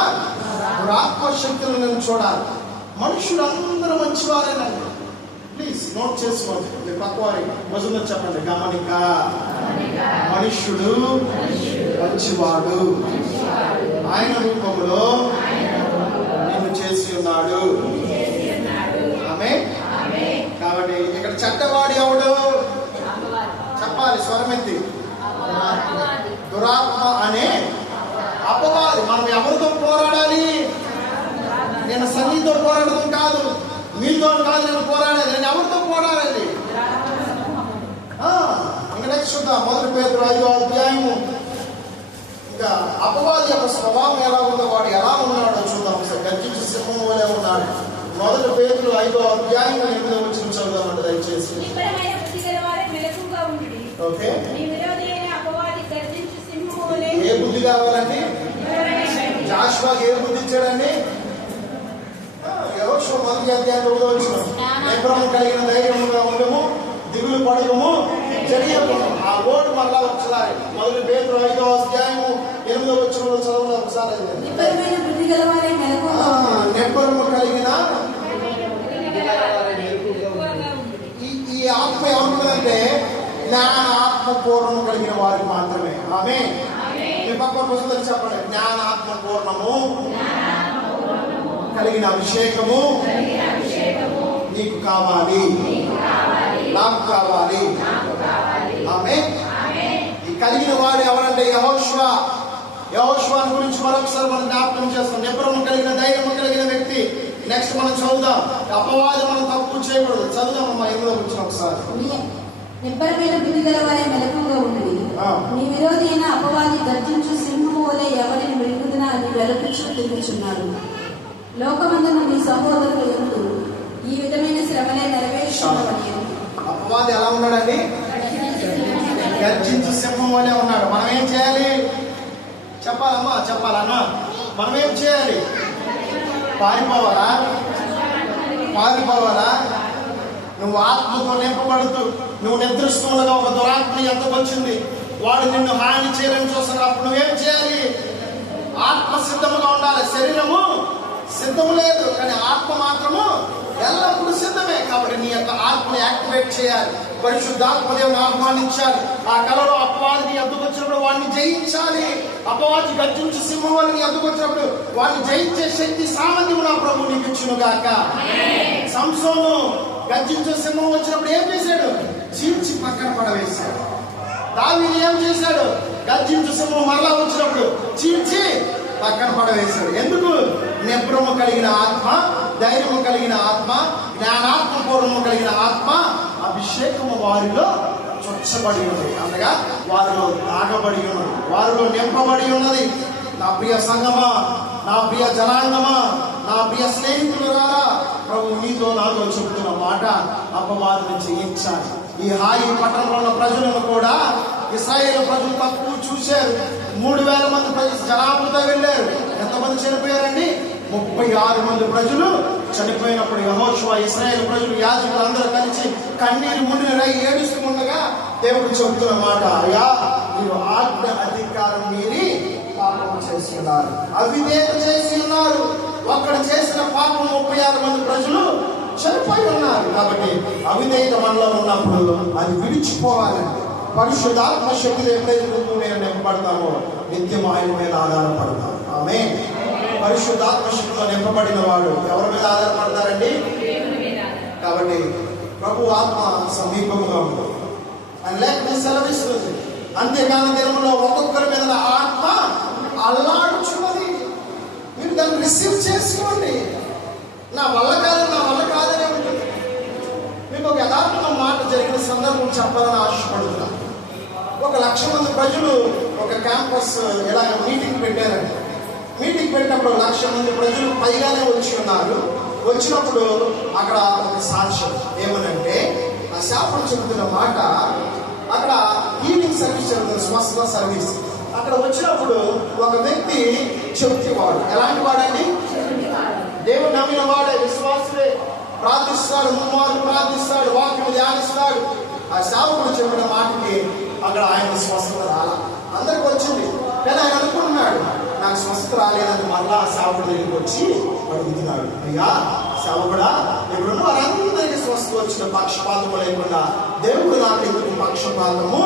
దురాత్మ శక్తులను నేను చూడాలి. మనుషులు అందరూ మంచివారేనండి. ప్లీజ్ నోట్ చేసుకోండి. మీ పక్క వారి మొదలు చెప్పండి, గమనిక. మనుష్యుడు మంచివాడు, ఆయన రూపంలో నిన్ను చేసి ఉన్నాడు. ఆమేన్. కాబట్టి ఇక్కడ చెడ్డవాడు ఎవడు చెప్పాలి, స్వరమెత్తి. దురాత్మ అనే అపవాది. మనం ఎవరితో పోరాడాలి? నేను సన్నిధితో పోరాడడం కాదు, మీతో కాదు నేను పోరాడేది. నేను ఎవరితో పోరాడాలి? ఇంకా నెక్స్ట్ చూద్దాం, 1 పేతురు 5వ అధ్యాయము. ఇంకా అపవాది యొక్క స్వభావం ఎలా ఉందో, వాడు ఎలా ఉన్నాడో చూద్దాం. గర్జించే సింహం వలె ఉన్నాడు. 1 పేతురు 5వ అధ్యాయం 8వ వచనం చదువుదామంటే దయచేసి. ఓకే, ఏ బుద్ధి కావాలండి? జాషువాకి ఏ బుద్ధి ఇచ్చాడండి? యెహోషువ 1వ అధ్యాయం 9వ వచనం. నిగ్రహం కలిగిన ధైర్యముగా ఉండము, దిగులు పడము, జరియము. ఆ ఓటు మళ్ళా ఒకసారి 1 పేతురు 5వ అధ్యాయము 8వ వచనంలో చదవండి ఒకసారి. నెబ్బరము కలిగిన ఈ ఆత్మ ఏమంటుందంటే జ్ఞాన ఆత్మ పూర్ణము కలిగిన వారికి మాత్రమే. ఆమేన్. మీ పక్క పుస్తకాలు చెప్పండి, జ్ఞాన ఆత్మ పూర్ణము కలిగిన అభిషేకము నీకు కావాలి, నాకు కావాలి. ఆమేన్. ఈ కలిగిన వాడు ఎవరంటే యెహోషువ. యెహోషువను గురించి మరొకసారి మనం జ్ఞాపకం చేస్తాం. నిబ్బరము కలిగిన ధైర్యము కలిగిన వ్యక్తి. నెక్స్ట్ మనం చదువుదాం, అపవాదం మనం తప్పు చేయకూడదు. చదువుదామమ్మా, ఇందులో వచ్చిన ఒకసారి. నిబ్బరమైన బుద్ధి గల వారి మెలకుగా ఉండి, నీ విరోధి అయిన అపవాది గర్జించు సింహము వలె ఎవరిని మృంగుదునా అని వెలుగుచూ తిరుగుచున్నాడు. లోకమందున మీ సహోదరులు యందు ఈ విధమైన శ్రమలే నెరవేర్చుకోవాలి. అపవాది ఎలా ఉన్నాడండి? గర్జించు సింహం వలె ఉన్నాడు. మనం ఏం చేయాలి? చెప్పాలమ్మా, చెప్పాలన్నా. మనం ఏం చేయాలి? పారిపోవాలా? నువ్వు ఆత్మతో నింపబడుతూ నువ్వు నిద్రిస్తూ ఉండగా ఒక దురాత్మ ఎంతకు వచ్చింది, వాడు నిన్ను హాని చేయడం చూస్తున్నప్పుడు నువ్వేం చేయాలి? ఆత్మ సిద్ధముగా ఉండాలి. శరీరము సిద్ధము లేదు, కానీ ఆత్మ మాత్రము ఎల్లప్పుడూ సిద్ధమే. కాబట్టి నీ యొక్క ఆత్మని యాక్టివేట్ చేయాలి. పరిశుద్ధాత్మ దేవుని ఆహ్వానించాలి. ఆ కలలో అపవాదిని ఎద్దుకొచ్చినప్పుడు వాడిని జయించాలి. అపవాది గర్జించు సింహాలని ఎద్దుకొచ్చినప్పుడు వాడిని జయించే శక్తి సామర్థ్యం నా ప్రభు నీకు ఇచ్చును గాక. సంసోను గర్జించు సింహం వచ్చినప్పుడు ఏం చేశాడు? చీల్చి పక్కన పడవేశాడు. దావీదు ఏం చేశాడు? గర్జించు సింహం మరలా వచ్చినప్పుడు చీల్చి పక్కన పడవేశాడు. ఎందుకు? నిబ్రము కలిగిన ఆత్మ, ధైర్యము కలిగిన ఆత్మ, జ్ఞానాత్మ పూర్వము కలిగిన ఆత్మ అభిషేకము వారిలో చొచ్చబడి ఉన్నది. అనగా వారిలో తాగబడి ఉన్నది, వారిలో నింపబడి ఉన్నది. నా ప్రియ సంగమా, నా ప్రియ జనాంగమా, నా ప్రియ స్నేహితులారా, ప్రభు మీతో నాతో చెబుతున్న మాట, అపవాదిని జయించాలి. ఈ హాయి పట్టణంలో ఉన్న ప్రజలను కూడా ఇశ్రాయేలు ప్రజలు తక్కువ చూశారు. 3,000 మంది ప్రజలు జనాభాతో వెళ్ళారు. ఎంతమంది చనిపోయారండి? 36 మంది ప్రజలు చనిపోయినప్పుడు యెహోషువ ఇశ్రాయేలు ప్రజలు యాజకులు అందరూ కలిసి కన్నీరు మున్నీరై ఏడుస్తూ ఉండగా దేవుడు చెబుతున్న మాట, అయ్యా మీరు ఆజ్ఞ అధికారం మీరి పాపం చేసి ఉన్నారు, అవిధేయత చేసి ఉన్నారు. ఒక్కడు చేసిన పాపం 36 మంది ప్రజలు చనిపోయి ఉన్నారు. కాబట్టి అవిధేయత మనలో ఉన్నప్పుడు అది విడిచిపోవాలండి. పరిశుద్ధాత్మ శక్తిలో ఎప్పుడైతే నేను నింపబడతామో నిత్యం ఆయన మీద ఆధారపడతాం. ఆమేన్. పరిశుద్ధాత్మ శక్తిలో నింపబడిన వాడు ఎవరి మీద ఆధారపడతారండి? కాబట్టి ప్రభు ఆత్మ సమీపంగా ఉంది అని లేఖనం సెలవిస్తుంది. అంతేకాని దినంలో ఒక్కొక్కరి మీద ఆత్మ అల్లాడుచున్నది. మీరు దాన్ని రిసీవ్ చేసుకోండి. నా వల్ల కాదనే ఉంటుంది. మీకు ఒక యథార్థమైన మాట జరిగిన సందర్భం చెప్పాలని ఆశపడుతున్నా. 1,00,000 మంది ప్రజలు ఒక క్యాంపస్ ఇలాగ మీటింగ్ పెట్టారండి. మీటింగ్ పెట్టినప్పుడు 1,00,000 మంది ప్రజలు పైగానే వచ్చి ఉన్నారు. వచ్చినప్పుడు అక్కడ ఒక సాక్ష్యం ఏమనంటే, ఆ శాపలు చెబుతున్న మాట, అక్కడ హీలింగ్ సర్వీస్ జరుగుతుంది, స్వస్థత సర్వీస్. అక్కడ వచ్చినప్పుడు ఒక వ్యక్తి చెబుతేవాడు. ఎలాంటి వాడండి? దేవుడు నమ్మిన వాడే, విశ్వాసులే, ప్రార్థిస్తాడు, 3 మార్లు ప్రార్థిస్తాడు, వాక్యం ధ్యానిస్తాడు. ఆ సేవకుడు చెప్పిన మాటకి అక్కడ ఆయన స్వస్థత రాలా. అందరికి వచ్చింది, కానీ ఆయన అనుకుంటున్నాడు నాకు స్వస్థత రాలేదని. మళ్ళా ఆ సేవకుడు దగ్గరికి వచ్చి అడుగుతున్నాడు, అయ్యా సేవకుడా, ఇప్పుడున్న వారందరికీ స్వస్థత వచ్చిన పక్షపాతము లేకుండా దేవుడు నాకు ఎందుకు పక్షపాతము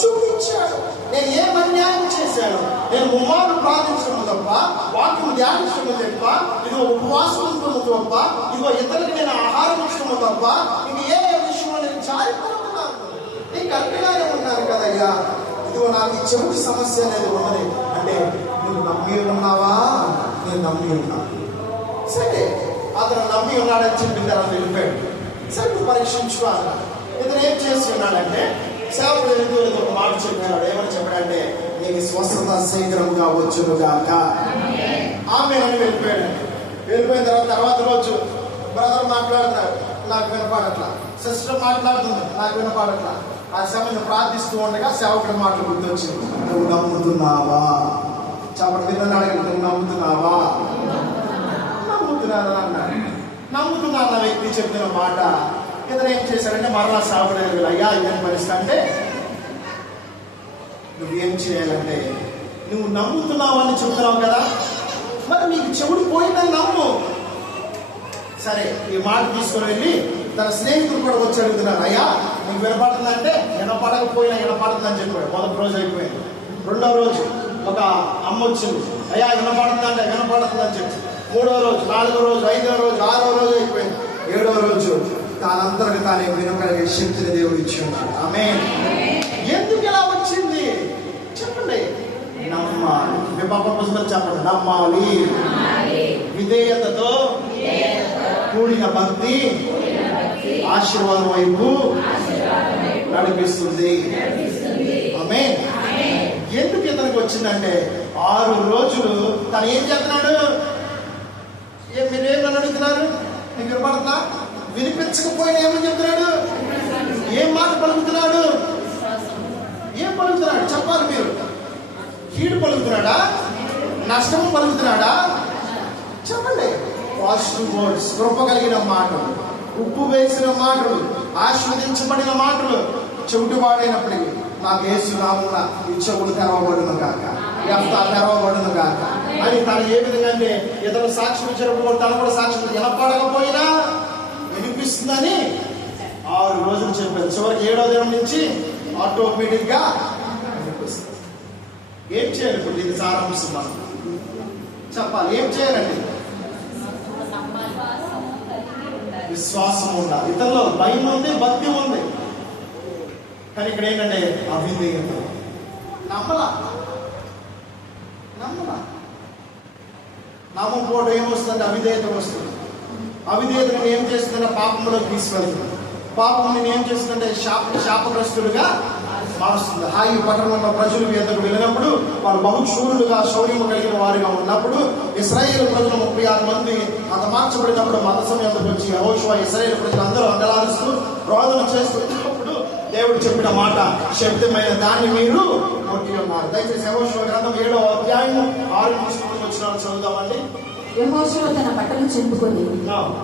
చూపించాడు? నేను ఏం అన్యాయం చేశాను? నేను 3 మార్లు ప్రార్థించడం తప్ప, వాక్యం ధ్యానించడం తప్ప, ఇదిగో ఉపవాసం ఉండటం తప్ప, ఇదిగో ఇతరులకి నేను ఆహారం ఇచ్చడం తప్ప, ఇది ఏ విషయంలో నేను జారిపోతున్నాను? నీకు అడ్డుగానే ఉన్నాను కదయ్యా. ఇదిగో నాకు ఈ చెవిటి సమస్య అనేది ఉన్నది అంటే, నువ్వు నమ్మి ఉన్నావా? నేను నమ్మి ఉన్నాను. సరే, అతను నమ్మి ఉన్నాడని చెప్పిన తర్వాత వెళ్ళిపోయాడు. సరే, నువ్వు పరీక్షించుకోవాలి. ఇతను ఏం చేసి ఉన్నాడంటే, సేవకుడు ఎందుకు ఒక మాట చెప్పాడు. ఏమని చెప్పాడంటే, నీకు స్వస్థత శీఘ్రంగా వచ్చునుగాక. ఆమె అని వెళ్ళిపోయాడు. వెళ్ళిపోయిన తర్వాత రోజు బ్రదర్ మాట్లాడుతున్నాడు, నాకు వినపడట్లా. సిస్టర్ మాట్లాడుతుంది, నాకు వినపడట్లా. ఆ సమయంలో ప్రార్థిస్తూ ఉండగా సేవకుడి మాటలు గుర్తొచ్చింది. నువ్వు నమ్ముతున్నావా? చెప్పడం విన్నాడు. అడగండి, నువ్వు నమ్ముతున్నావా? నమ్ముతున్నాను అన్నాడు. నమ్ముతున్నాను ఆ వ్యక్తి చెప్పిన మాట. ఇతను ఏం చేశాడంటే, మరలా సేవకుడు, అయ్యా ఇదని పరిస్థితి అంటే, నువ్వేం చేయాలంటే, నువ్వు నమ్ముతున్నావు అని చెప్తున్నావు కదా, మరి నీకు చెవుడు పోయిందని నమ్ము. సరే, ఈ మాట తీసుకుని వెళ్ళి తన స్నేహితులు కూడా వచ్చి అడుగుతున్నారు, అయ్యా నీకు వినపడుతుందంటే, వినపడకపోయినా వినపడుతుందని చెప్పాడు. 1వ రోజు అయిపోయింది. 2వ రోజు ఒక అమ్మ వచ్చింది, అయ్యా వినపడుతుందంటే వినపడుతుందని చెప్పి. 3వ రోజు, 4వ రోజు, 5వ రోజు, 6వ రోజు అయిపోయింది. 7వ రోజు తానంతరకు తానే వినగలిగే శక్తిని దేవుడు ఇచ్చి ఉన్నాడు. ఆమేన్. ఎందుకు ఇలా వచ్చింది చెప్పండి? నమ్మాలి. మీ పాప పుస్తకం చెప్పండి, నమ్మాలి. విధేయతతో కూడిన భక్తి ఆశీర్వాదం వైపు నడిపిస్తుంది. ఆమేన్. ఎందుకు ఇతనికి వచ్చిందంటే, 6 రోజులు తను ఏం చేస్తున్నాడు? మీరేమని అడుగుతున్నారు? మీకు వినపడుతుందా? వినిపించకపోయినా ఏమని చెప్తున్నాడు? ఏం మాట పలుకుతున్నాడు? ఏం పలుకుతున్నాడు చెప్పాలి మీరు. కీడు పలుకుతున్నాడా? నష్టము పలుకుతున్నాడా? చెప్పండి. పాజిటివ్ వర్డ్స్, కృప కలిగిన మాటలు, ఉప్పు వేసిన మాటలు, ఆశీర్వదించబడిన మాటలు చెవిటివాడైనప్పటికీ నాకు యేసు నామమున ఈ చెవులు తెరవబడును గాక, యెఫ్తా తెరవబడును గాక అని తను ఏ విధంగా అంటే, ఇతను సాక్ష్యం ఇచ్చినప్పుడు తను కూడా సాక్ష్యం వినపడకపోయినా వినిపిస్తుందని 6 రోజులు చెప్పారు. చివరికి 7వ దినం నుంచి ఆటోమేటిక్ గా ఏం చేయాలి? ఇప్పుడు దీని సారాంశం మనం చెప్పాలి. ఏం చేయాలండి? విశ్వాసం ఉండాలి. ఇతరులో భయం ఉంది, భక్తి ఉంది. కానీ ఇక్కడ ఏంటంటే అవిధేయత. నమ్మలా నమ్మకపోవడం ఏమొస్తుందంటే అవిధేయత వస్తుంది. అవిధేయత నేను ఏం చేస్తుందంటే పాపంలోకి తీసుకెళ్తుంది. పాపం నేను ఏం చేస్తుందంటే శాపగ్రస్తులుగా మారుస్తుంది. హాయి పట్టణంలో ప్రజలు ఎద్దకు వెళ్ళినప్పుడు వారు బహుశూరులుగా శౌర్యము కలిగిన వారిగా ఉన్నప్పుడు ఇశ్రాయేలు ప్రజలు 36 మంది అంత మార్చబడినప్పుడు మత సమయంలో వచ్చి యెహోషువ ఇశ్రాయేలు ప్రజలు అందరూ అంగలారుస్తూ రోదన చేస్తున్నప్పుడు దేవుడు చెప్పిన మాట శబ్దమైన దాన్ని మీరు కొట్టి ఉన్నారు. దయచేసి యెహోషువ గ్రంథం 7వ అధ్యాయం 6 వచ్చినాలు చదువుదామండి. యెహోషువ తన బట్టలు చింపుకొని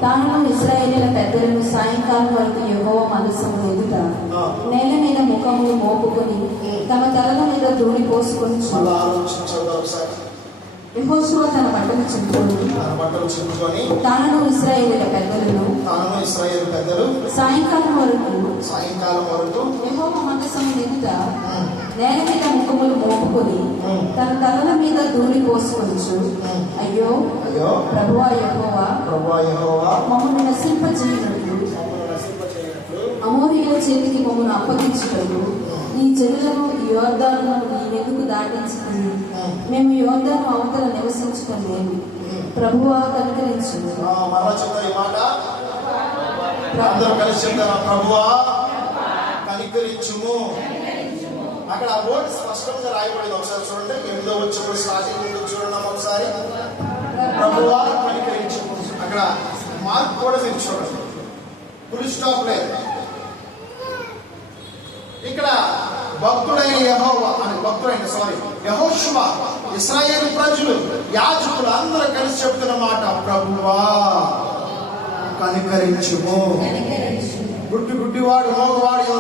తాను ఇశ్రాయేలీయుల పెద్దలను సాయంకాలం వరకు యెహోవా మందసము ఎదుట నేల మీద ముఖములు మోపుకొని తమ తలల మీద ధూళి పోసుకొని యెహోషువ తన బట్టలు చింపుకొని తాను ఇశ్రాయేలీయుల పెద్దలు సాయంకాలం వరకు యెహోవా మందసము ఎదుట నేల మీద ముఖములు మోపుకొని తన తలల మీద ధూళి పోసుకొనుచు అయ్యో ప్రభువా యెహోవా మమ్మల్ని నశింపజేయునట్లు అమోరీయుల చేతికి మమ్మల్ని అప్పగించుటకు ఈ జనులను యోర్దానును నీవెందుకు దాటించింది? మేము యోర్దాను అవతల నివసించటం లేదు. ప్రభువా కనికరించు. ప్రభువా కనికరించుము. అక్కడ ఆ వర్డ్ స్పష్టంగా రాయబడింది. ఒకసారి చూడండి. 8వ వచనం స్టార్టింగ్ చూడండి ఒకసారి. ప్రభువా కనికరించుము. అక్కడ మార్క్ కూడా మీరు చూడండి. ఫుల్ స్టాప్ లేదు. ఇక్కడ భక్తుడైన యెహోషువ ఇశ్రాయేలు ప్రజలు యాజకులు అందరూ కలిసి చెప్తున్న మాట ప్రభువా కనికరించుము. గుడ్డివాడు మోగవాడు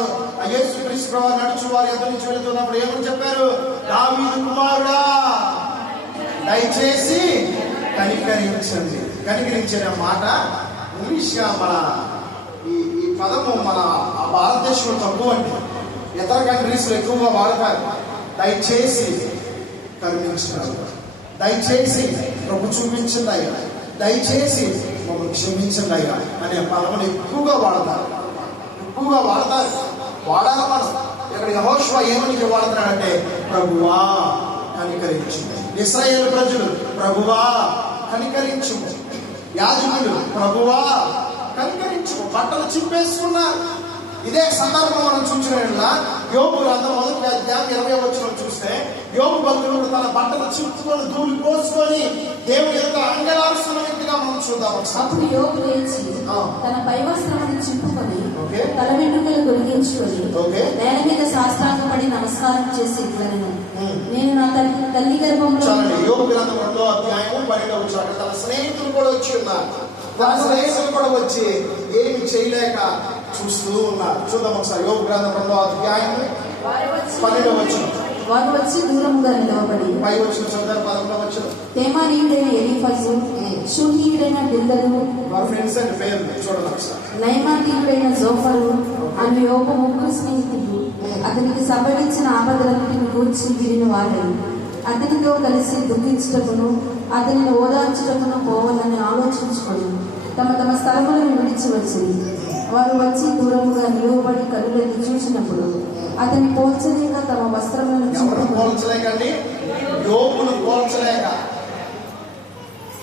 యేసుక్రీస్తు ప్రభువు నడుచు వారి ఎదురు నుంచి వెళుతున్నప్పుడు ఏమని చెప్పారు? దావీదు కుమారుడా దయచేసి కనికరించండి. కనికరించిన మాట ఇంగ్లీష్ గా మన ఈ పదము మన భారతదేశంలో తక్కువ అండి. ఇతర కంట్రీస్ లో ఎక్కువగా వాడతారు. దయచేసి కరుణించినారు, దయచేసి ప్రభు చూపించండి అయ్యా, దయచేసి మమ్మల్ని క్షమించండి అయ్యా అనే పదములు ఎక్కువగా వాడతారు. వాడాలి మనం. ఇక్కడ యెహోషువ ఏమని వాడుతున్నాడంటే ప్రభువా కనికరించు. ఇశ్రాయేలు ప్రజలు ప్రభువా కనికరించు. యాజకులు ప్రభువా కనికరించు. బట్టలు చింపేసుకున్నారు. ఇదే సందర్భం మనం చూసినట్లా యోబు గ్రంథం 1వ అధ్యాయం 20వ వచనం చూస్తే యోబు భక్తుడు తన బట్టలు చింపుకొని ధూళి పోసుకొని దేవుని యొక్క అంగలారుస్తున్న వ్యక్తిగా మనం చూద్దాం. అప్పుడు యోబు లేచి తన పై వస్త్రమును చింపుకొని తల వెంట్రుకలు తొలగించుకొని నేల మీద సాష్టాంగపడి నమస్కారం చేసి ఇట్లనెను, నేను నా తల్లి గర్భంలో. యోబు గ్రంథం 2వ అధ్యాయం 12వ వచనం. తన స్నేహితులు కూడా వచ్చి ఉన్నారు. ఏమి చేయలేక చూస్తూ ఉన్నారు. చూద్దాం ఒకసారి. యోబు గ్రంథం 2వ అధ్యాయం 12వ వచనం. వారు వచ్చి దూరముగా నిలవబడి పై వచ్చిన చదువు 11వ వచనం. తేమానీయుడైన ఎలీఫజు, షూహీయుడైన బిల్దదు, వారి ఫ్రెండ్స్ అండ్ పేర్లు చూడండి ఒకసారి. నయమాతీయుడైన జోఫరు అని యోబు ముగ్గురు స్నేహితులు అతనికి సంభవించిన ఆపదలన్నిటిని గూర్చి విరిన వారే అతనితో కలిసి దుఃఖించుటకును అతనిని ఓదార్చుటకును పోవాలని ఆలోచించుకొని తమ తమ స్థలములను విడిచి వచ్చింది. వారు వచ్చి దూరముగా నిలువబడి కనులెత్తి చూసినప్పుడు అతన్ని పోల్చలేక తమ వస్త్రములను పోల్చలేకండి, యోబును పోల్చలేక.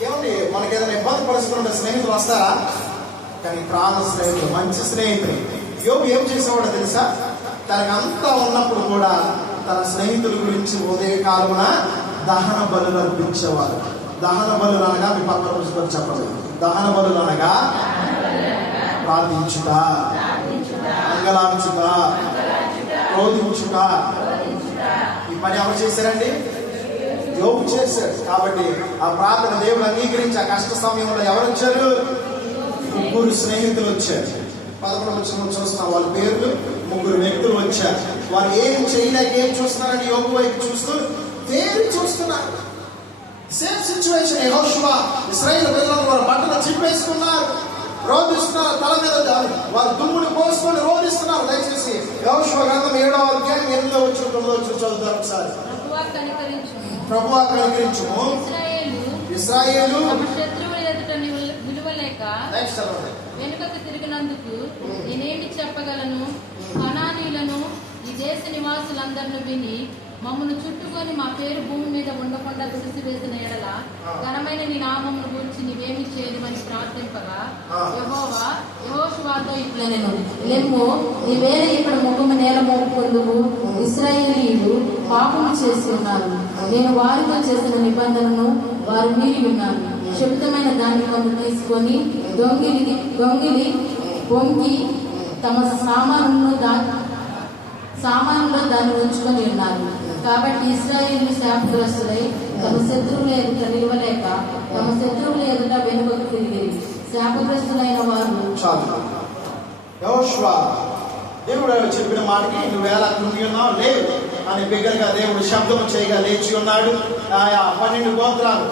ఏమండి మనకి ఏదైనా ఇబ్బంది పరిస్థితులు స్నేహితులు వస్తారా? కానీ ప్రాణ స్నేహితులు, మంచి స్నేహితులు. యోబు ఏం చేసేవాడో తెలుసా? తనకు అంతా ఉన్నప్పుడు కూడా తన స్నేహితుల గురించి ఉదయకాలమున దహన బలులు అర్పించేవారు. దహన బలులు అనగా మీ పక్కన పుస్తకం చెప్పదు. దహన బలులు అనగా ప్రార్థించుట, అంగలార్చుట, క్రోధించుట. ఈ పని ఎవరు చేశారండి? యోబు చేశారు. కాబట్టి ఆ ప్రార్థన దేవుడు అంగీకరించి ఆ కష్ట సమయంలో ఎవరు వచ్చారు? ముగ్గురు స్నేహితులు వచ్చారు. 11వ వచనం చూస్తున్నాం. వాళ్ళ పేర్లు ముగ్గురు వ్యక్తులు వచ్చారు. వారు ఏం చేయలేక ఏం చూస్తున్నారని యోబు వైపు చూస్తూ తేరి చూస్తున్నారు. Same situation. యెహోషువ ఇశ్రాయేలు ప్రజలను వారు బట్టలు చింపేసుకున్నారు, రోధిస్తున్నారు. తల మీద వారు దుమ్ముని పోసుకొని రోధిస్తున్నారు. యెహోషువ గ్రంథం 7వ అధ్యాయం 8వ వచనం 9వ వచనం చదువుతారు ఒకసారి. ప్రభువా కనికరించుము. ఇశ్రాయేలు తమ శత్రువుల ఎదుట నిలువలేక వెనుకకు తిరిగినందుకు నేనేమి చెప్పగలను? కనానీయులను ఈ దేశ నివాసులందరిని విని మమ్మల్ని చుట్టుకొని మా పేరు భూమి మీద ఉండకుండా తుడిసివేసిన ఎడల ఘనమైన నీ నామమును గురించి నీవేమి చేయమని ప్రార్థింపగా యెహోవా యెహోషువతో ఇట్లా నేను లెమ్ము, నీవేళ ఇక్కడ ముఖము నేల మోపుకొందువు. ఇశ్రాయేలీయులు పాపము చేసి ఉన్నారు. నేను వారితో చేసిన నిబంధనను వారు మీరి ఉన్నారు. శబ్దమైన దాన్ని కొంత తీసుకొని దొంగిలి పొంగి తమ సామానులో దాన్ని ఉంచుకొని ఉన్నారు. కాబట్టి ఇశ్రాయేలు శాపగ్రస్తులై తమ శత్రువుల ఎదుట నిలవలేక తమ శత్రువుల ఎదుట వెనుకకు తిరిగి శాపగ్రస్తులైన వారు. యెహోషువ దేవుడు చెప్పిన మాటకి నువ్వేలా కృంగి ఉన్నావు లేదు అని బిగ్గరగా దేవుడు శబ్దము చేయగా లేచి ఉన్నాడు. ఆయా 12 గోత్రాలు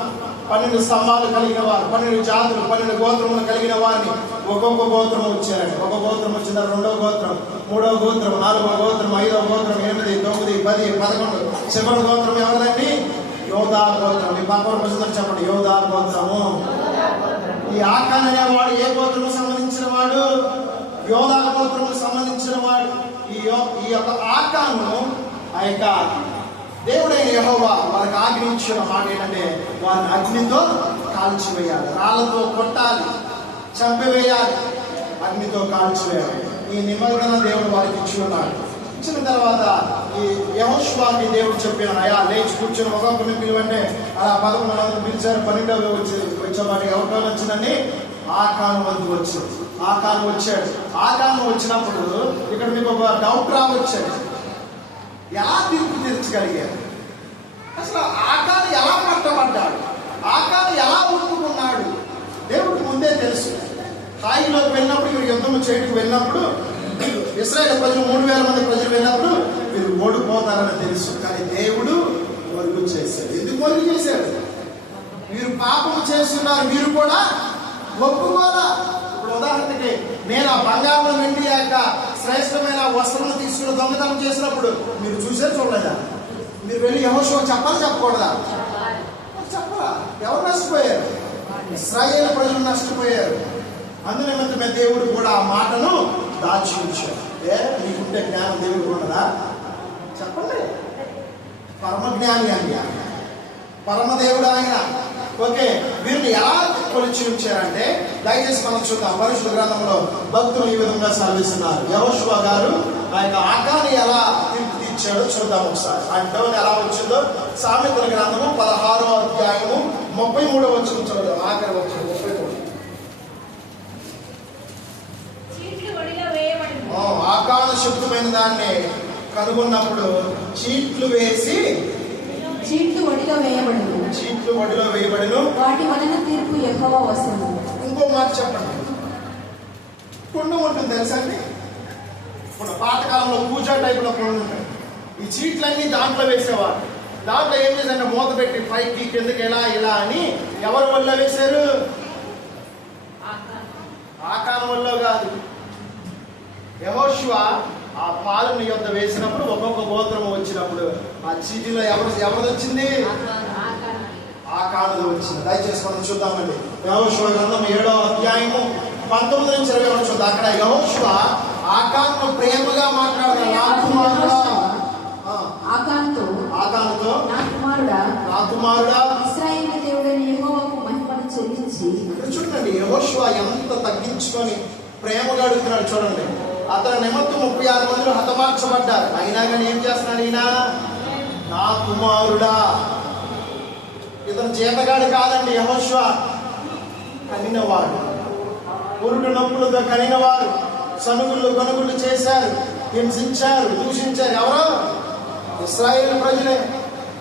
12 స్తంభాలు కలిగిన వారు 12 జాతులు 12 గోత్రములు కలిగిన వారిని ఒక్కొక్క గోత్రం వచ్చారండి. ఒక గోత్రం వచ్చిన 2వ గోత్రం 3వ గోత్రం 4వ గోత్రం 5వ గోత్రం 8 9 10 11 చివరి గోత్రం ఎవరిదండి? యోధా గోత్రం. మీ పక్కన ప్రస్తుతం చెప్పండి, యోధా గోత్రము. ఈ ఆకాన్ అనేవాడు ఏ గోత్రము సంబంధించిన వాడు? యోధా గోత్రము సంబంధించిన వాడు. ఈ యొక్క ఆకాను ఆ యొక్క దేవుడైన యెహోవా వారికి ఆజ్ఞించిన మాట ఏంటంటే వారిని అగ్నితో కాల్చివేయాలి, రాళ్లతో కొట్టాలి, చంపివేయాలి, అగ్నితో కాల్చివేయాలి. ఈ నిబంధన దేవుడు వారికి ఇచ్చి ఉన్నాడు. ఇచ్చిన తర్వాత ఈ యెహోషువకి దేవుడు చెప్పిన అయా లేచి కూర్చొని ఒక్కొక్కరిని పిలువంటే అలా 11 మంది పిలిచారు. 12వ వచ్చేవాడు ఎవరితో వచ్చిందండి? ఆకాను వంతు వచ్చింది. ఆకాను వచ్చాడు. ఆకాను వచ్చినప్పుడు ఇక్కడ మీకు ఒక డౌట్ రావచ్చాడు, ఎలా తీర్పు తీర్చగలిగారు? అసలు ఆకాను ఎలా పట్టబడ్డాడు? ఆకాను ఎలా ఒప్పుకున్నాడు? దేవుడికి ముందే తెలుసు. హాయిలోకి వెళ్ళినప్పుడు వీరు యుద్ధం చేయడానికి వెళ్ళినప్పుడు ఇశ్రాయేలు ప్రజలు 3000 మంది ప్రజలు వెళ్ళినప్పుడు వీరు ఓడిపోతారని తెలుసు. కానీ దేవుడు మరుగు చేశాడు. ఎందుకు మరుగు చేశాడు? మీరు పాపము చేస్తున్నారు, మీరు కూడా ఒప్పుకోరా. ఇప్పుడు ఉదాహరణకి నేను ఆ బంగారం వెండి యొక్క శ్రేష్టమైన వస్త్రం తీసుకుని దొంగతనం చేసినప్పుడు మీరు చూడలేదా? మీరు వెళ్ళి యెహోషువ చెప్పాలి చెప్పకూడదా? చెప్పరా? ఎవరు నష్టపోయారు? ఇశ్రాయేలు ప్రజలు నష్టపోయారు. అందునిమిత్తమే దేవుడు కూడా ఆ మాటను దాచి ఉంచాడు. మీకుంటే జ్ఞానం దేవుడు ఉండదా? చెప్పండి. పరమ జ్ఞాని అండి, పరమదేవుడు ఆయన. ఓకే, వీరిని ఎలా కొలిచి ఉంచారంటే దయచేసి మనం చూద్దాం. పరిశుద్ధ గ్రంథంలో భక్తులు ఈ విధంగా సాధిస్తున్నారు. యెహోషువ గారు ఆ యొక్క ఆకాన్ని ఎలా తీర్పు తీర్చాడో చూద్దాం ఒకసారి. ఆయన డౌన్ ఎలా వచ్చిందో సామెతల గ్రంథము 16వ అధ్యాయము 33వ వచనం చూద్దాం. ఆఖరి వచనం 33. ఆకాను శబ్దమైన దాన్ని కనుగొన్నప్పుడు చీట్లు ఒడిలో వేయబడును. వాటి వలన తీర్పు యెహోవా వస్తుంది. ఇంకో మాట చెప్పండి. కుండ ఉంటుంది తెలుసా అండి? ఇప్పుడు పాతకాలంలో పూజా టైపులో కుండ ఉంటాయి. ఈ చీట్లన్నీ దాంట్లో వేసేవారు. దాంట్లో ఏం చేశారంటే మూత పెట్టి పైకి కిందకి ఇలా అని ఎవరి వల్ల వేశారు? ఆకాను వల్ల కాదు. యెహోషువ ఆ పాలన యొద్ద వేసినప్పుడు ఒక్కొక్క గోత్రం వచ్చినప్పుడు ఆ చీటిలో ఎవరిది వచ్చింది? ఆకానుది వచ్చింది. దయచేసి మనం చూద్దామండి. యెహోషువ గ్రంథం 7వ అధ్యాయము 19 నుంచి 20 చూద్దాం. అక్కడ యెహోషువ ఆకానుతో ప్రేమగా మాట్లాడుతున్న ఆకానుతో నా కుమారుడా ఇశ్రాయేలు దేవుడైన యెహోవాకు మహిమను చెల్లించి. చూడండి యెహోషువ ఎంత తగ్గించుకొని ప్రేమగా అడుగుతున్నాడు. చూడండి, అతని నిమిత్తం 36 మందిలో హతమార్చబడ్డారు. అయినా కానీ ఏం చేస్తున్నాడు ఈయన? నా కుమారుడా. ఇతను జీతగాడు కాదండి. యెహోషువ కనినవాడు, పురుడు నొప్పులతో కనినవారు. గనుగుళ్ళు చేశారు, హింసించారు, దూషించారు. ఎవరో? ఇశ్రాయేలు ప్రజలే.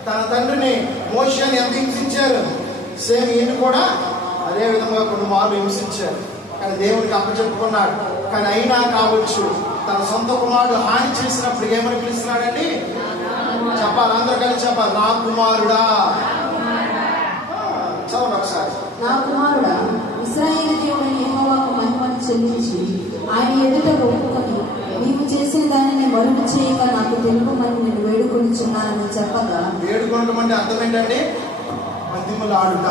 తన తండ్రిని మోషేని ఎంత హింసించారు, సేమ్ ఈయన కూడా అదే విధంగా కొన్ని మార్లు హింసించారు. కానీ దేవుడికి అప్పచెప్పుకున్నాడు. కానీ అయినా కావచ్చు తన సొంత కుమారుడు హాని చేసినప్పుడు ఏమని పిలుస్తున్నాడండి? చెప్పాలి, అందరూ కలిసి చెప్పాలి, నా కుమారుడా. చదవండి ఒకసారి. నా కుమారుడా, ఇశ్రాయేలు దేవుడైన యెహోవాకు మహిమను చెల్లించి ఆయన ఎదుట ఒప్పుకొని నీవు చేసిన దానిని మరుగు దయచేయక నాకు తెలుపమని నేను వేడుకొనిచున్నానని చెప్పగా, వేడుకొనటం అర్థం ఏంటంటే బతిమలాడుట,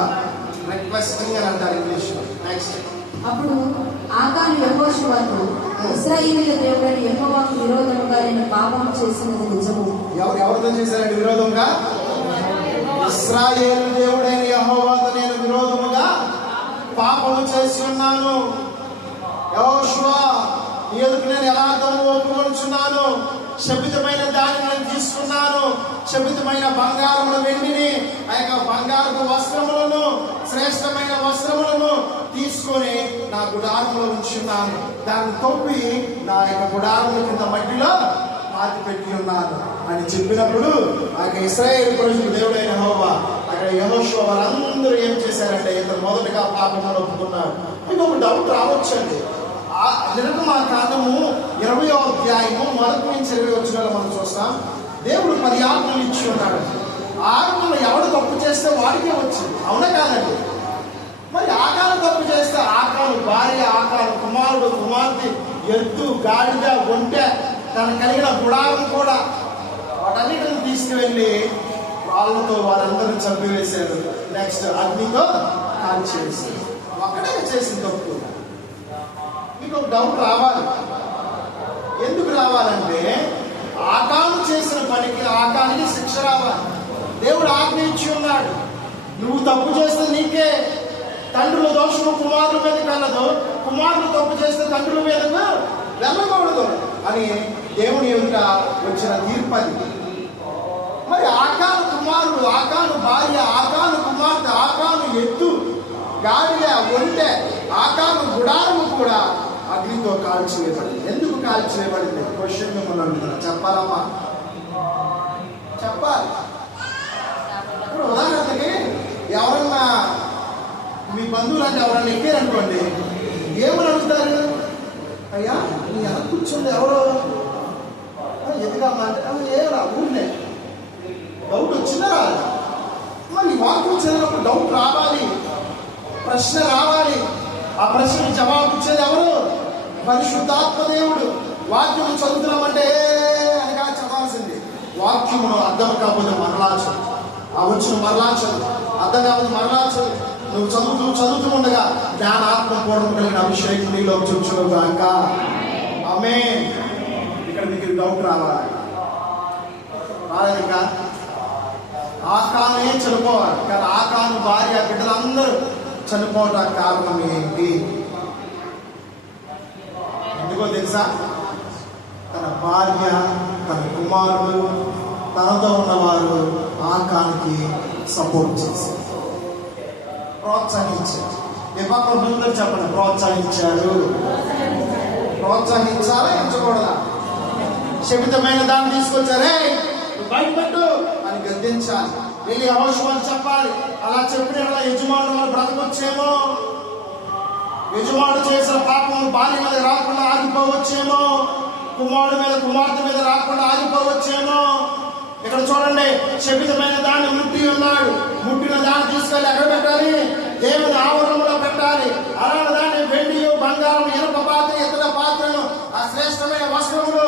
రిక్వెస్టింగ్ అని అంటారు ఇంగ్లీష్. నెక్స్ట్, అప్పుడు ఆకాను యెహోషువతో, ఇశ్రాయేలీయుల దేవుడైన యెహోవాకు విరోధముగా నేను పాపము చేసినది నిజము. ఎవరితో చేశారండి విరోధంగా? ఇశ్రాయేలు దేవుడైన యెహోవాతో నేను విరోధముగా పాపము చేసి ఉన్నాను. యెహోషువా, నీ ఎదుట నేను యథార్థము ఒప్పుకొనుచున్నాను. శపితమైన దాన్ని నేను తీసుకున్నాను. శపితమైన బంగారముల వెండిని, ఆ యొక్క బంగారపు వస్త్రములను, శ్రేష్టమైన వస్త్రములను తీసుకొని నా గుడారములో ఉంచున్నాను. దాన్ని తొప్పి నా యొక్క గుడారముల కింద మట్టిలో పాతి పెట్టి ఉన్నాను అని చెప్పినప్పుడు ఆ యొక్క ఇశ్రాయేలు ప్రజలు దేవుడైన యెహోవా, అక్కడ యెహోషువ వారందరూ ఏం చేశారంటే, ఇతను మొదటగా పాపమును ఒప్పుకున్నారు. మీకు ఒక డౌట్ రావచ్చండి. నిర్గమాకాండము 20వ అధ్యాయము 1 నుంచి 20 వచనాలు మనం చూస్తాం. దేవుడు 10 ఆజ్ఞలు ఇచ్చి ఉన్నాడు. ఆజ్ఞలు ఎవడు తప్పు చేస్తే వాడికే వచ్చింది, అవునా కాదండి? మరి ఆకాను తప్పు చేస్తే ఆకాను భార్య, ఆకాను కుమారుడు, కుమార్తె, ఎద్దు, గాడిద, ఒంటె, తన కలిగిన గుడారం కూడా వాటన్నిటిని తీసుకువెళ్ళి వాళ్ళతో వారందరూ చంపివేశారు. నెక్స్ట్, అగ్నితో కాల్చివేశారు. ఒక్కడే చేసిన తప్పు. మీకు ఒక డౌట్ రావాలి. ఎందుకు రావాలంటే, ఆకాను చేసిన పనికి ఆకానికి శిక్ష రావాలి. దేవుడు ఆజ్ఞ ఇచ్చి ఉన్నాడు. నువ్వు తప్పు చేస్తే నీకే, తండ్రుల దోషము కుమారుల మీదకి వెళ్ళదు, కుమారులు తప్పు చేస్తే తండ్రుల మీదకు వెళ్ళకూడదు అని దేవుని యొక్క వచ్చిన తీర్పది. మరి ఆకాను కుమారుడు, ఆకాను భార్య, ఆకాను కుమార్తె, ఆకాను ఎద్దు, గాడిద, ఒంటె, ఆకాను గుడారము కూడా అగ్నితో కాల్చివేయబడింది. ఎందుకు కాల్చివేయబడింది? క్వశ్చన్ మిమ్మల్ని అడుగుతున్నా. చెప్పాలమ్మా? చెప్పాలి. ఇప్పుడు ఉదాహరణకి ఎవరన్నా మీ బంధువులు అంటే ఎవరన్నా ఎక్కారనుకోండి, ఏమని అడుగుతారు? అయ్యా, నీ ఎలా కూర్చుంది ఎవరో ఎదుగమ్మా అంటే, ఏరా ఊరినే డౌట్ వచ్చిందా రాదా? మరి వాక్యం చదివినప్పుడు డౌట్ రావాలి, ప్రశ్న రావాలి. ఆ ప్రశ్నకు జవాబు ఇచ్చేది ఎవరు? పరిశుద్ధాత్మ దేవుడు. వాక్యము చదువుతున్నామంటే అనగా చదవాల్సింది. వాక్యమును అర్థం కాకపోతే మరలాచదు, ఆ వచ్చిన మరలాచదు, అర్థం కాకపోతే మరలాచదు. నువ్వు చదువుతూ ఉండగా జ్ఞానాత్మ పూర్వం కలిగిన అభిషేకం నీలో చూచుగాక. ఆమేన్. ఇక్కడ మీకు డౌట్ రావాలి. రాలేదు ఇంకా. ఆకానే చనిపోవాలి, కానీ ఆకాను భార్య బిడ్డలందరూ చనిపోవడానికి కారణం ఏంటి? ఎందుకో తెలుసా? తన భార్య, తన కుమారుడు, తనతో ఉన్నవారు ఆకానికి సపోర్ట్ చేశారు, ప్రోత్సహించారు. విపక్షంతో చెప్పండి, ప్రోత్సహించారు. ప్రోత్సహించాలా, ఎంచకూడదా? శపితమైన దాన్ని తీసుకొచ్చారే బయటపట్టు అని గద్దించాలి. వెళ్ళి యెహోషువకు చెప్పాలి. అలా చెప్పిన యజమానుల వల్ల బ్రతకొచ్చేమో, యజమానుడు చేసిన పాపం భార్య మీద రాకుండా ఆగిపోవచ్చేమో, కుమారుడు మీద కుమార్తె మీద రాకుండా ఆగిపోవచ్చేమో. ఇక్కడ చూడండి, శపితమైన దాన్ని ముట్టి ఉన్నాడు. ముట్టిన దాన్ని తీసుకెళ్ళి ఎక్కడ పెట్టాలి? దేవుని ఆవరణంలో పెట్టాలి. అలాంటి దాన్ని వెండి, బంగారం, ఇనుప పాత్ర, ఇతర పాత్రను, ఆ శ్రేష్టమైన వస్త్రములు,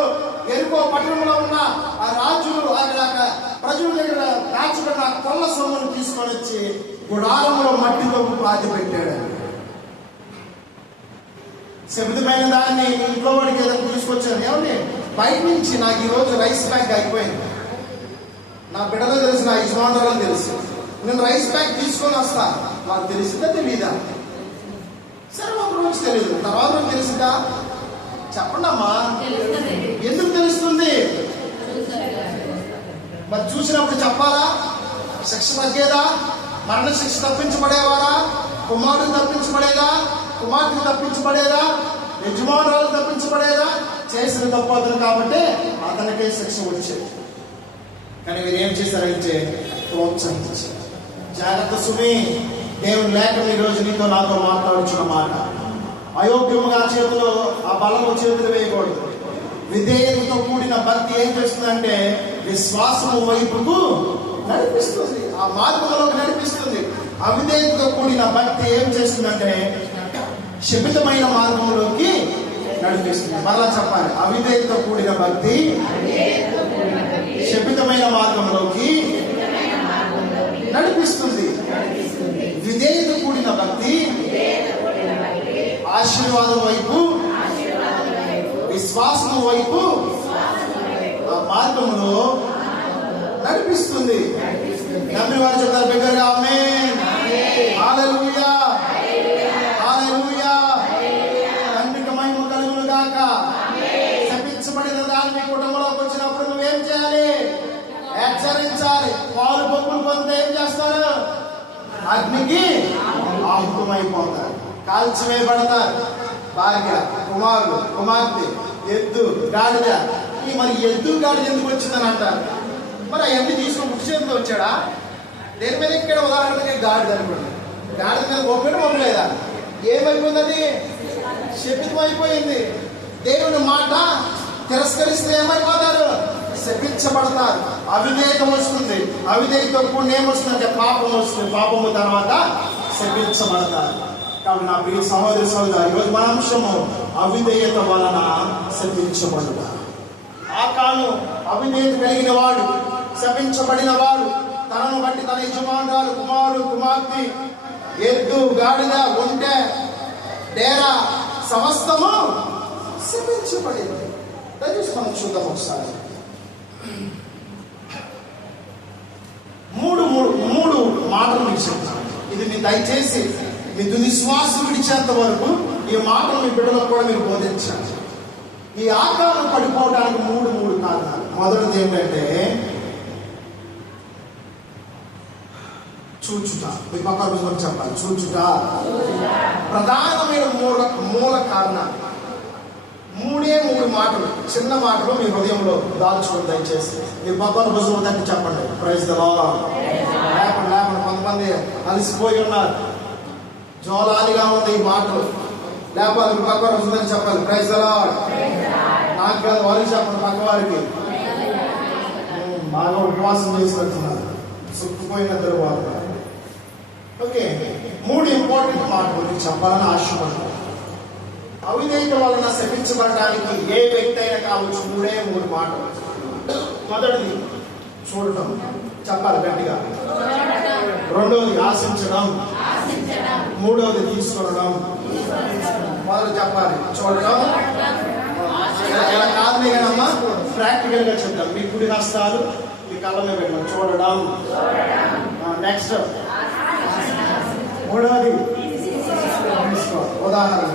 ఎరుకో పట్టణంలో ఉన్న ఆ రాజులు, అక్కడ ప్రజల దగ్గర దాచిపెట్టిన కొల్ల సొమ్మును తీసుకొని వచ్చి గుడారంలో మట్టిలో పాతి పెట్టాడు. శబ్దమైన దాన్ని ఇంట్లో వాడికి ఏదైనా తీసుకొచ్చాను. ఏమండి, బయట నుంచి నాకు ఈరోజు రైస్ బ్యాగ్ అయిపోయింది. నా బిడ్డలో తెలుసు, నా యజమానులో తెలుసు. నేను రైస్ బ్యాగ్ తీసుకొని వస్తా, నాకు తెలిసిందా తెలీదా? సరే, ఒక రోజు తెలియదు, తర్వాత రోజు తెలిసిందా? చెప్పండి అమ్మా, ఎందుకు తెలుస్తుంది? మరి చూసినప్పుడు చెప్పాలా? శిక్ష తగ్గేదా? మరణ శిక్ష తప్పించబడేవారా? కుమారుడు తప్పించబడేదా? కుమార్తెకు తప్పించబడేదా? యజమానురాలు తప్పించబడేదా? చేసిన తప్పు అతను కాబట్టి అతనికే శిక్ష వచ్చేది. కానీ మీరు ఏం చేశారంటే ప్రోత్సహించారు. జాగ్రత్త సుమి, దేవుని లేఖను ఈరోజు నీతో నాతో మాట్లాడుచున్న మాట. అయోగ్యముగా చేతిలో ఆ బలము చేతులు వేయకూడదు. విధేయతతో కూడిన భక్తి ఏం చేస్తుందంటే విశ్వాసము వైపుకు నడిపిస్తుంది, ఆ మార్గంలోకి నడిపిస్తుంది. అవిధేయతతో కూడిన భక్తి ఏం చేస్తుందంటే శపితమైన మార్గంలోకి నడిపిస్తుంది. మరలా చెప్పాలి, అవిధేయతతో కూడిన భక్తి శపితమైన మార్గంలోకి నడిపిస్తుంది. విధేయత కూడిన భక్తి ఆశీర్వాదం వైపు, విశ్వాసం వైపు ఆ మార్గంలో నడిపిస్తుంది. నమ్మి వారు చెప్తారు బిగ్గరగా ఆమేన్, హల్లెలూయా, హల్లెలూయా. తండ్రికి మహిమ కలుగును గాక. శపించబడిన దాని మీ కుటుంబంలోకి వచ్చినప్పుడు నువ్వేం చేయాలి? హెచ్చరించాలి. పాలు బొక్కులు పొందితే ఏం చేస్తారు? అగ్నికి ఆహుతమైపోతారు, కాల్చివేయబడతారు. భార్య, కుమారుడు, కుమార్తె, ఎద్దు, గాడిద. మరి ఎద్దు గాడిద ఎందుకు వచ్చిందని అంటారు. మరి అవన్నీ తీసుకుని ముఖ్య చేతిలో వచ్చాడా? దేని మీద ఇక్కడ ఉదాహరణకి గాడిద అనుకోండి. గాడిద మీద ఒప్పలేదా? ఏమైపోయింది? అది శపితం అయిపోయింది. దేవుని మాట తిరస్కరిస్తే ఏమైపోతారు? శపించబడతారు. అవిధేయతం వస్తుంది. అవిధేయతం కూడా ఏమొస్తుందంటే పాపం వస్తుంది. పాపము తర్వాత శపించబడతారు. కాబట్టి నా ప్రియ సహోదరి సహోదరు, ఈరోజు మన అంశము అవిధేయత వలన శపించబడతారు. ఆకాను అవిధేయత కలిగిన వాడు, శపించబడిన వాడు. తనను బట్టి తన యజమానురాలు, కుమారుడు, కుమార్తె, ఎద్దు, గాడిద, ఒంటె, డేరా సమస్తము శపించబడింది. దయచేసి మనం చూద్దాం ఒకసారి. మూడు మాటలు మీకు చెప్తాను. ఇది మీ దయచేసి మీ తుది శ్వాస విడిచేంత వరకు ఈ మాటలు మీ బిడ్డలకు కూడా మీరు బోధించాలి. ఈ ఆకారం పడిపోవడానికి మూడు కారణాలు. మొదటిది ఏంటంటే చూచుట. మీ పక్కన చెప్పాలి, చూచుట ప్రధానమైన మూల కారణాలు. మూడు మాటలు, చిన్న మాటలు మీ హృదయంలో దాల్చుకుని దయచేసి మీ పక్కన భుజం తట్టి చెప్పండి, ప్రైజ్ ది లార్డ్. లేకుండా కొంతమంది అలసిపోయి ఉన్నారు, జోలాలిగా ఉంది ఈ మాటలు. లేకపోతే మీ పక్క భుజం తట్టి చెప్పాలి, ప్రైజ్ ది లార్డ్. నాకు కాదు, వారికి చెప్పండి, పక్క వారికి. బాగా ఉపవాసం చేసి వెళ్తున్నారు సుక్కుపోయిన తరువాత. ఓకే, 3 ఇంపార్టెంట్ మాటలు మీకు చెప్పాలని ఆశపడుతున్నాను. అవిధేయత వలన శపించబడడానికి ఏ వ్యక్తి అయినా కావచ్చు 3 మాటలు. మొదటిది చూడటం, చెప్పాలి గట్టిగా. రెండవది ఆశించడం, మూడవది తీసుకోవడం. మొదలు చెప్పాలి చూడటం. ఇలా కాదులే కానమ్మా, ప్రాక్టికల్ గా చెప్తాం. మీ కుడి హస్తాలు మీ కళ్ళ మీద పెట్టాం, చూడడం. నెక్స్ట్ మూడవది తీసుకో. ఉదాహరణ,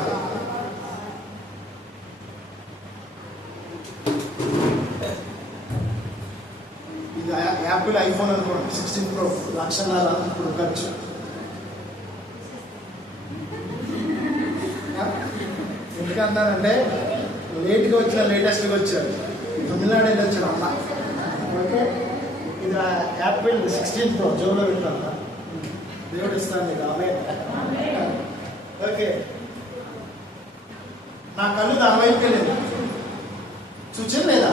ఇది యాపిల్ ఐఫోన్ అనుకోండి, 16 Pro, 1,00,000 ఇప్పుడు ఖర్చు. ఎందుకంటారంటే లేట్గా వచ్చిన లేటెస్ట్గా వచ్చారు, తమిళనాడు వెళ్ళి వచ్చాడు అమ్మ. ఓకే, ఇది యాపిల్ 16 Pro జోలో పెట్టాను, దేవుడు ఇస్తాను నీకు. ఆమె ఓకే, నా కళ్ళు దాని వైపు వెళ్ళింది, చూచింది లేదా?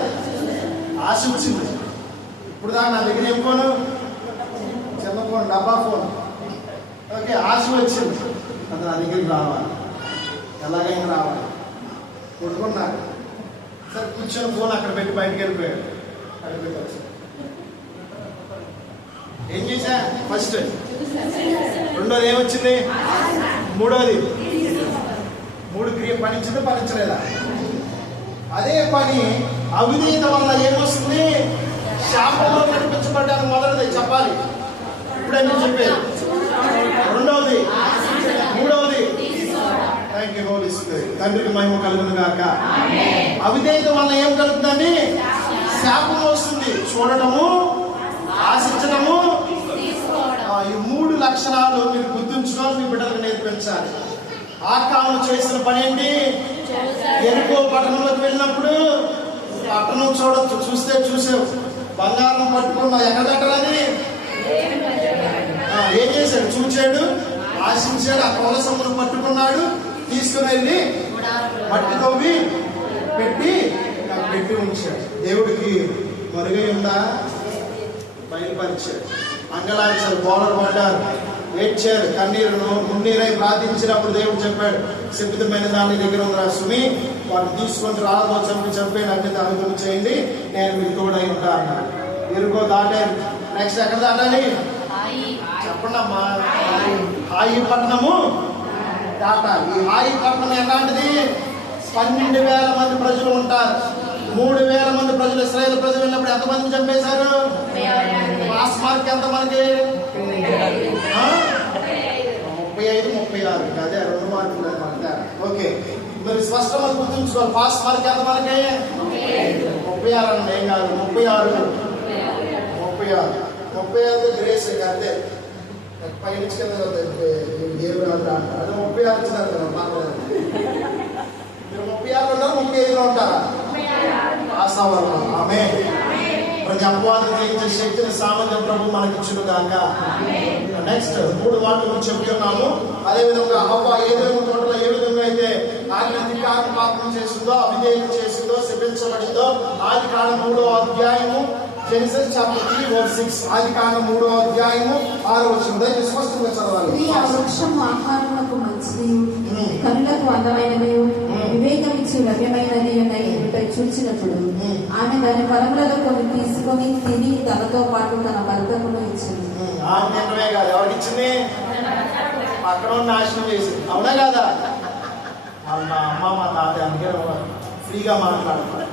ఆశ వచ్చింది. ఇప్పుడు దాకా నా దగ్గర ఏం ఫోను? చిన్న ఫోన్, డబ్బా ఫోన్. ఓకే, ఆశ వచ్చింది, అది నా దగ్గరికి రావాలి, ఎలాగైనా రావాలి. కొడుకున్నాడు, సరే కూర్చొని ఫోన్ అక్కడ పెట్టి బయటకు వెళ్ళిపోయాడు. అక్కడ పెట్టి ఏం చేశా? ఫస్ట్ రెండోది ఏమొచ్చింది? మూడోది క్రియ పనించింది, పనించలేదా? అదే పని అవిధేయత వల్ల ఏమొస్తుంది? శాపంలో నడిపించబడ్డానికి మొదటిది చెప్పాలి. ఇప్పుడే నేను చెప్పాను. రెండవది, మూడవది. Thank you holy spirit. తండ్రికి మహిమ కలుగును గాక. అవిధేయత వల్ల ఏం కలుగుతుందండి? శాపం వస్తుంది. చూడటము, ఆశించడము. ఈ 3 లక్షణాలు మీరు గుర్తుంచుకొని మీ బిడ్డలకు నేర్పించాలి. ఆకాను చేసిన పని ఏంటి? ఎరుకో పట్టణంలోకి వెళ్ళినప్పుడు పట్టణం చూడొచ్చు, చూసావు, బంగారం పట్టుకున్నా, ఎక్కడ పెట్టాలని ఏం చేశాడు? చూచాడు, ఆశించాడు, ఆ కోల సొమ్మును పట్టుకున్నాడు, తీసుకుని వెళ్ళి మట్టి తవ్వి పెట్టి ఉంచాడు. దేవుడికి మరుగై ఉందా? బయలుపరిచాడు. అంగలాంచారు, బోలర్ పడ్డారు, ఏడ్చారు, కన్నీరును మున్నీరై ప్రార్థించినప్పుడు దేవుడు చెప్పాడు, శపితమైన దాని దగ్గర ఉందా సుమి, వాటిని తీసుకొని రాళ్ళతో చంపి అన్ని అనుకుని చేయండి, నేను మీకు తోడై ఉంటా అన్నాడు. ఎరుకో దాటారు. నెక్స్ట్ ఎక్కడ దాటాలి చెప్పండి అమ్మా. హాయి పట్టణము దాటాలి. ఈ హాయి పట్టణం ఎలాంటిది? 12,000 మంది ప్రజలు ఉంటారు. 3,000 మంది ప్రజలు, ఇశ్రాయేలు ప్రజలు వెళ్ళినప్పుడు ఎంతమందిని చంపేశారు? పాస్ మార్క్ ఎంత మనకి? 35, 36. అదే 2 మార్కులు అనమాట. ఓకే, మరి స్పష్టంగా గుర్తుంచుకోవాలి. పాస్ మార్క్ ఎంత మనకి? 36 అండి. ఏం కాదు, 36 గ్రేస్ అంతే. పై నుంచి కింద ఏమి రాదు అది 36 ఇచ్చినారు కదా. మీరు 36 ఉన్నారు, 35లో ఉంటారా? ఆశావాళ్ళు. ఆమె ప్రతి అపవాదం జయించే శక్తిని సామర్థ్యం ప్రభు మనకి ఇచ్చును గాక. నెక్స్ట్ 3 మాటలు చెప్తున్నాము. అదేవిధంగా అవ్వ ఏదైనా తోటలో ఏ విధంగా అయితే ఆయన అధికారం పాపం చేసిందో, అవిధేయత చేసిందో, శపించబడిందో, ఆది కాండం 3వ అధ్యాయము, జెనసిస్ చాప్టర్ 3:6. ఆది కాండం 3వ అధ్యాయము 6వ వచనం. దయచేసి స్పష్టంగా చదవాలి. ఆ వృక్షం ఆహారమునకు మంచిది, కనులకు అందమైనది, వివేకం ఇచ్చి లభ్యమైనది అని చూచినప్పుడు ఆమె దాని ఫలములలో కొన్ని తీసుకొని తిని తనతో పాటు తన భర్తకును ఇచ్చింది. ఆమె కాదు, ఎవరికి ఇచ్చింది? పక్కన నాశనం చేసింది. అవునా కాదా? మా అమ్మ మా తాత అందుకే ఫ్రీగా మాట్లాడతారు.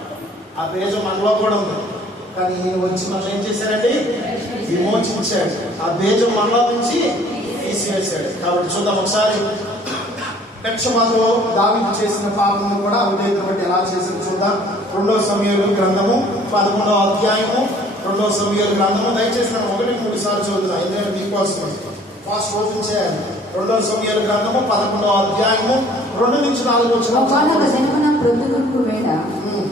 ఆ పేజ మనలో కూడా ఉంది, కానీ ఈయన వచ్చి మనం ఏం చేశారండి? విమోచించాడు. ఆ బేజం మనలో నుంచి తీసివేశాడు. కాబట్టి చూద్దాం ఒకసారి. బెత్షెబాతో దావీదు చేసిన పాపము కూడా అవిధేయతను బట్టి ఎలా చేశారు చూద్దాం. 2వ సమూయేలు గ్రంథము 11వ అధ్యాయము. 2వ సమూయేలు గ్రంథము దయచేసి 1-3 సార్లు చదువుతున్నా, ఎందుకంటే మీకోసం ఫాస్ట్ ఓపెన్ చేయాలి. 2వ సమూయేలు గ్రంథము 11వ అధ్యాయము 2-4 వచనం. ప్రొద్దుగుంకు వేళ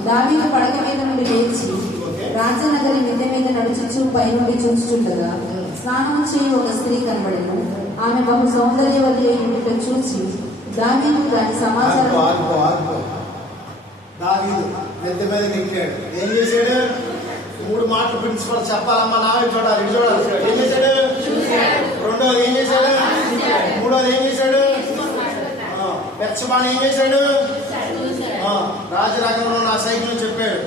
దావీదు పడక మీద నుండి లేచి రాజనగరి మిద్దె మీద నడుచుచు పైనుండి చూచుచుండగా స్నానం చేయి ఒక స్త్రీ కనబడెను. ఆమె బహు సౌందర్యవతి అయి చూసి దావీదు దాని సమాచారం. దావీదు మిద్దె మీదకి ఎక్కాడు. ఏం చేశాడు? 3 మాటలు ప్రిన్సిపల్ చెప్పాలమ్మా. నావే చూడాలి, ఇది చూడాలి. ఏం చేశాడు? 2వది ఏం చేశాడు? 3వది ఏం చేశాడు? బెత్షెబాని ఏం చేశాడు? రాజరాగంలో నా సైకిల్ చెప్పాడు,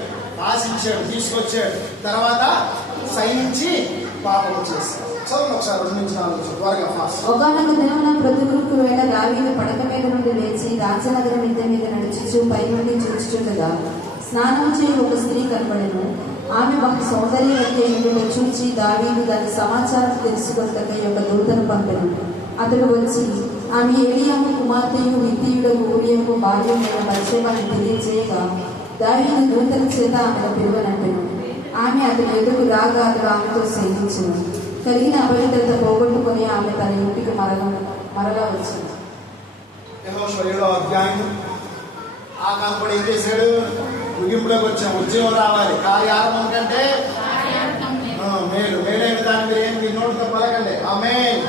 ఆశించాడు, తీసుకొచ్చాడు. తర్వాత సైనించి పాపం చేశాడు. చదువు ఒకసారి 2-4 త్వరగా ఫాస్ట్. ఒకనొక దినమున ప్రొద్దుగుంకు వేళ దావీదు పడక మీద నుండి లేచి రాజనగర మిద్దె మీద నడుచుచు పైనుండి చూచుచుండగా స్నానం చేయి ఒక స్త్రీ కనబడెను. ఆమె బహు సౌందర్యవతి అయి చూచి దావీదు దాని సమాచారం తెలుసుకొనటకై ఒక దూతను పంపెను. అతడు వచ్చి ఆమె ఏలియాము కుమార్తెయు హిత్తీయుడకు ఊరియకు భార్యమైన బత్షెబను తెలియజేయగా దావీదు దూతల చేత ఆమెను పిలువనంపెను. ఆమె అతని ఎదుగు రాగా అతడు ఆమెతో సేవించును. కలిగిన అపవిత్రత పోగొట్టుకుని ఆమె తన ఇంటికి మరలా వచ్చింది. యెహోషువ 7వ అధ్యాయం. ఆ కాంపడి ఏం చేశాడు? ముగింపులోకి వచ్చాం. ఉద్యోగం రావాలి. కార్యారంభం కంటే మేలు, మేలైన దాని మీరు ఏం మీ నోటితో పలకండి. ఆమేన్.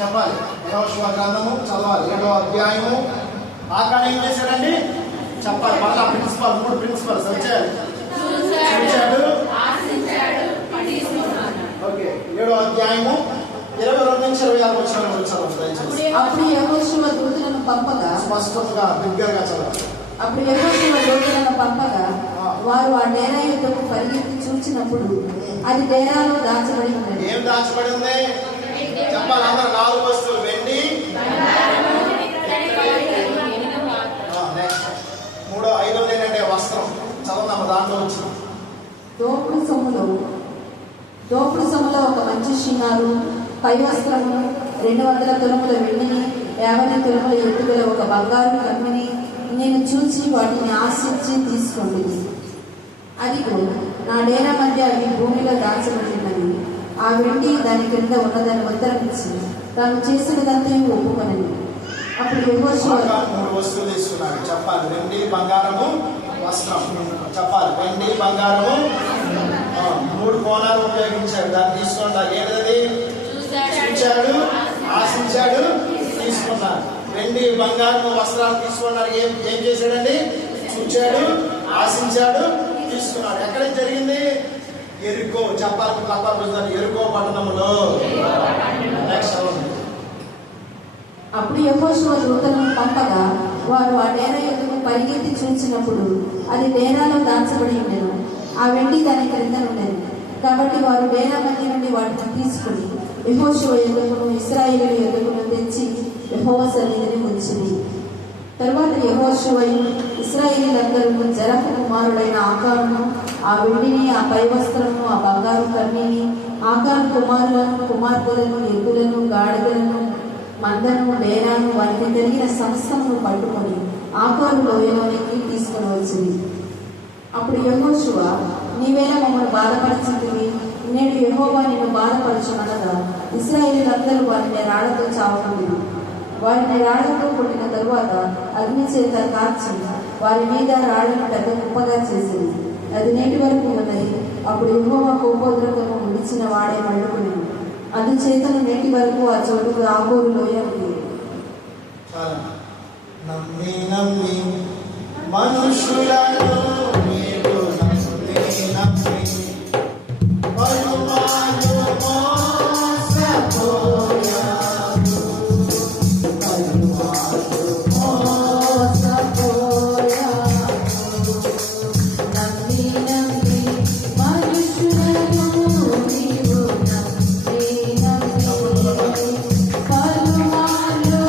చెప్పాలి. యెహోషువ గ్రంథము చదవాలి. 7వ అధ్యాయము. ఆ కాడ ఏం చేశాడండి? చెప్పాలి. మళ్ళా ప్రిన్సిపల్ 3 ప్రిన్సిపల్స్ వచ్చారు. చూశాడు. ఓకే, 7వ అధ్యాయము 22-26 వచనాలు చదవండి. అప్పుడు యెహోషువ దూతలను పంపగా, స్పష్టంగా బిగ్గరగా చదవాలి. అప్పుడు యెహోషువ దూతలను పంపగా వారు ఆ డేరా యుద్ధకు పరిగెత్తి చూచినప్పుడు అది డేరాలో దాచబడి ఉన్నది. ఏం దాచబడి ఉంది? చెప్పాలి అందరూ. 4 వస్తువులు: వెండి, నెక్స్ట్ 5వది ఏంటంటే వస్త్రం. చదవదాం, దాంట్లో వచ్చింది. దోపుడు సొమ్ములో ఒక మంచి షీనారు, పై వస్త్రము, 200 తులముల వెండిని, 50 తులముల ఎత్తుగల ఒక బంగారు కమ్మిని నేను చూచి వాటిని ఆశించి తీసుకోండి. అదిగో నా డేరా మధ్య అవి భూమిలో దాచబడినవి. ఆ వెండి దాని క్రింద ఉన్నదని ఉత్తరం ఇచ్చి తాను చేసినదంతా ఒప్పుకొనని. అప్పుడు యెహోషువ 3 వస్తువులు తీసుకున్నాడు. చెప్పాలి. వెండి, బంగారము, వస్త్రం. చెప్పాలి. వెండి, బంగారము, 3 కోణాలు ఉపయోగించాడు. దాన్ని తీసుకోండి. ఏంటది? చూచాడు, ఆశించాడు, తీసుకున్నాడు. వెండి, బంగారం, వస్త్రాలు తీసుకున్నాడు. ఏం చేశాడండి? చూచాడు, ఆశించాడు, తీసుకున్నాడు. ఎక్కడ జరిగింది? ఎరుకో. చెప్పాలి. ఎరుకో పట్టణంలో. అప్పుడు యెహోషువ దూతలను పంపగా వారు ఆ డేరా యొద్దకు పరిగెత్తి చూసినప్పుడు అది డేరాలో దాచబడి ఉండెను. ఆ వెండి దాని క్రింద ఉండేది. కాబట్టి వారు డేరా మధ్య నుండి వాటిని తీసుకుని యెహోషువ యొద్దకును ఇశ్రాయేలీయుల యొద్దకును తెచ్చి యెహోవా సన్నిధిని ఉంచింది. తరువాత యెహోషువయు ఇశ్రాయేలీయులందరూ జరహు కుమారుడైన ఆకారును, ఆ వెండిని, ఆ పై వస్త్రమును, ఆ బంగారు కర్ణిని, ఆకారు కుమారులను, కుమార్తెలను, ఎద్దులను, గాడిదలను, మందను, డేరాను, వారికి కలిగిన సమస్తమును పట్టుకొని ఆకారు లోయలోనికి తీసుకుని వచ్చింది. అప్పుడు యెహోషువ, నీవేలా మమ్మల్ని బాధపరచుంటివి? నేడు యెహోవా నిన్ను బాధపరచునగా ఇశ్రాయేలీయులందరూ వారిని రాళ్లతో చావకుండిరి. వారిని రాళ్లతో కొట్టిన తరువాత అగ్ని చేత కాల్చి వారి మీద రాళ్లను పెద్ద కుప్పగా చేసింది. అది నేటి వరకు ఉన్నది. అప్పుడు యెహోవా కోపోద్రకము విడిచిన వాడే మళ్ళుకుని అందుచేతను నేటి వరకు ఆ చోటుకు ఆగోరు లోయ ఉంది. నమ్మి నమ్మి మనుషులను నీవు నమ్మి నమ్మి పలుమార్లు మోసపోయావు, పలుమార్లు మోసపోయావు. నమ్మి నమ్మి మనుషులను నీవు నమ్మి నమ్మి పలుమార్లు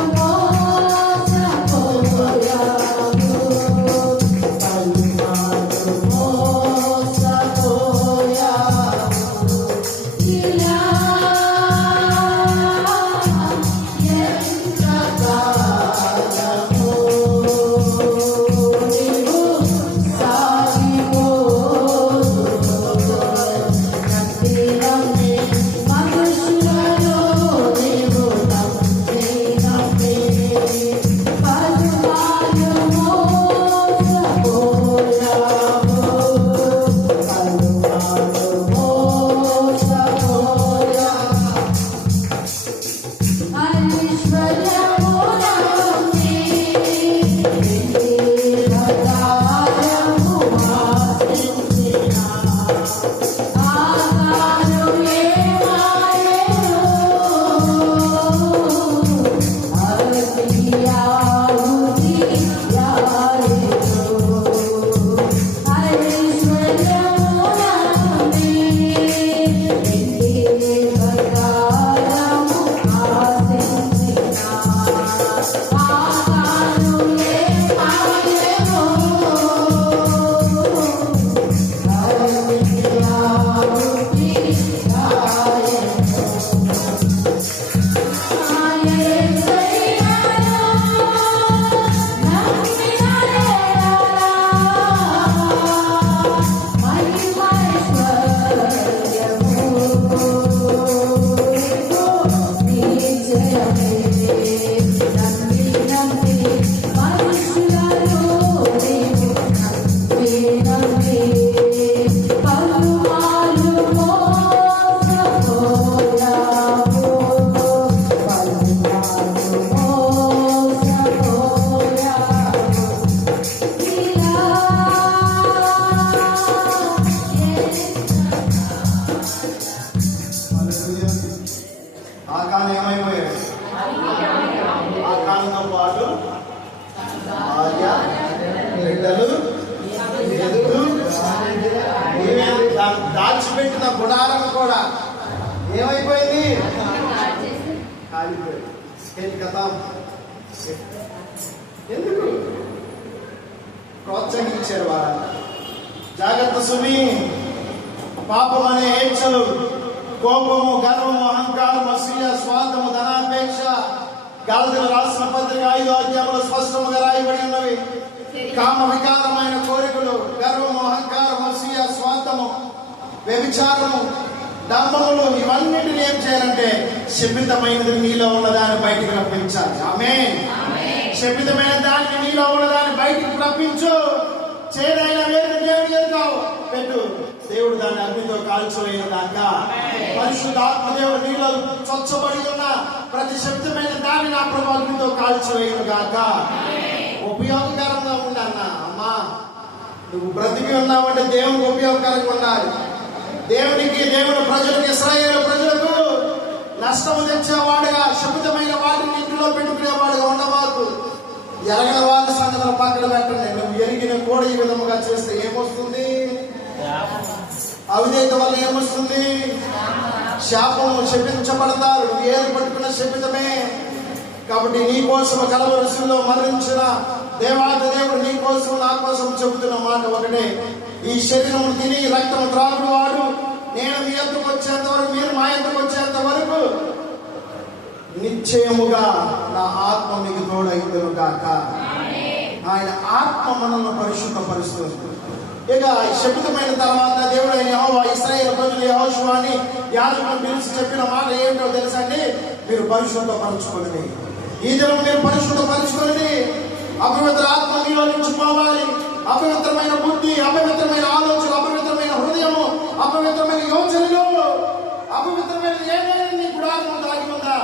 ఆకాన్ ఏమైపోయాడు? ఆకాన్తో పాటు భార్య, బిడ్డలు, ఎదురు, దాచిపెట్టిన గుడారం కూడా ఏమైపోయింది? కాలిపోయింది. కథ ఎందుకు ప్రోత్సహించారు వారంతా? జాగ్రత్త సుమి. పాపం అనే ఏడ్చలు, కోపము, గర్వము, అహంకారం, అసూయ, స్వార్థము, ధనాపేక్ష గలతీయుల రాసిన పత్రిక 5వ అధ్యాయంలో స్పష్టంగా రాయబడి ఉన్నవి. కామ వికారమైన కోరికలు, గర్వము, అహంకారం, అసూయ, స్వార్థము, వ్యభిచారము, డంబములు, ఇవన్నిటిని ఏం చేయాలంటే శపితమైనది నీలో ఉన్నదాన్ని బయటికి రప్పించాలి. ఆమేన్. శపితమైన దాన్ని నీలో ఉన్నదాన్ని బయటికి రప్పించు. చేదైన వేరు దేవుడు చేద్దావు పెట్టు. దేవుడు దాన్ని అగ్నితో కాల్చివేయను గాక. పరిశుద్ధాత్మ దేవుడు నీలో స్వచ్ఛబడి ఉన్న ప్రతి శబ్దమైన దాన్ని నా ప్రభు అగ్నితో కాల్చివేయను గాక. ఉపయోగకరంగా ఉండన్న అమ్మా, నువ్వు బ్రతికి ఉన్నావంటే దేవునికి ఉపయోగకరంగా ఉండాలి. దేవునికి, దేవుని ప్రజలకు, ఇశ్రాయేలు ప్రజలకు నష్టము తెచ్చేవాడుగా, శబ్దమైన వాటిని ఇంటిలో పెట్టుకునేవాడుగా ఉండవద్దు. ఎరగిన వారి సంగతులు పక్కన పెట్టండి. నువ్వు ఎరిగిన కూడా ఈ విధముగా చేస్తే ఏమొస్తుంది? అవిధేయత వల్ల ఏమొస్తుంది? శాపము. శపించబడతారు. నువ్వు ఏది పట్టుకున్న శపితమే. కాబట్టి నీ కోసం కలవరసులో మరణించిన దేవాది దేవుడు నీ కోసం నా కోసం చెబుతున్న మాట ఒకటే, ఈ శరీరము తిని రక్తము త్రాగువాడు నేను మీ యొద్దకు వచ్చేంత వరకు, మీరు మా యొద్దకు వచ్చేంత వరకు నిశ్చయముగా నా ఆత్మ మీకు తోడైందును గాక. ఆయన ఆత్మ మనల్ని పరిశుద్ధపరుస్తుంది. ఇక శపితమైన తర్వాత దేవుడైన యెహోవా ఇశ్రాయేలు ప్రజలు యెహోషువని యాజకులను పిలిచి చెప్పిన మాట ఏమిటో తెలుసా అండి? మీరు పరిశుద్ధపరచుకోండి. ఈ దినం మీరు పరిశుద్ధపరచుకోండి. అపవిత్ర ఆత్మ మీలో నుంచి పోవాలి. అపవిత్రమైన బుద్ధి, అపవిత్రమైన ఆలోచన, అపవిత్రమైన హృదయము, అపవిత్రమైన యోచనలు, అపవిత్రమైన ఏదైనా నీ గుడారం దాగి ఉందా?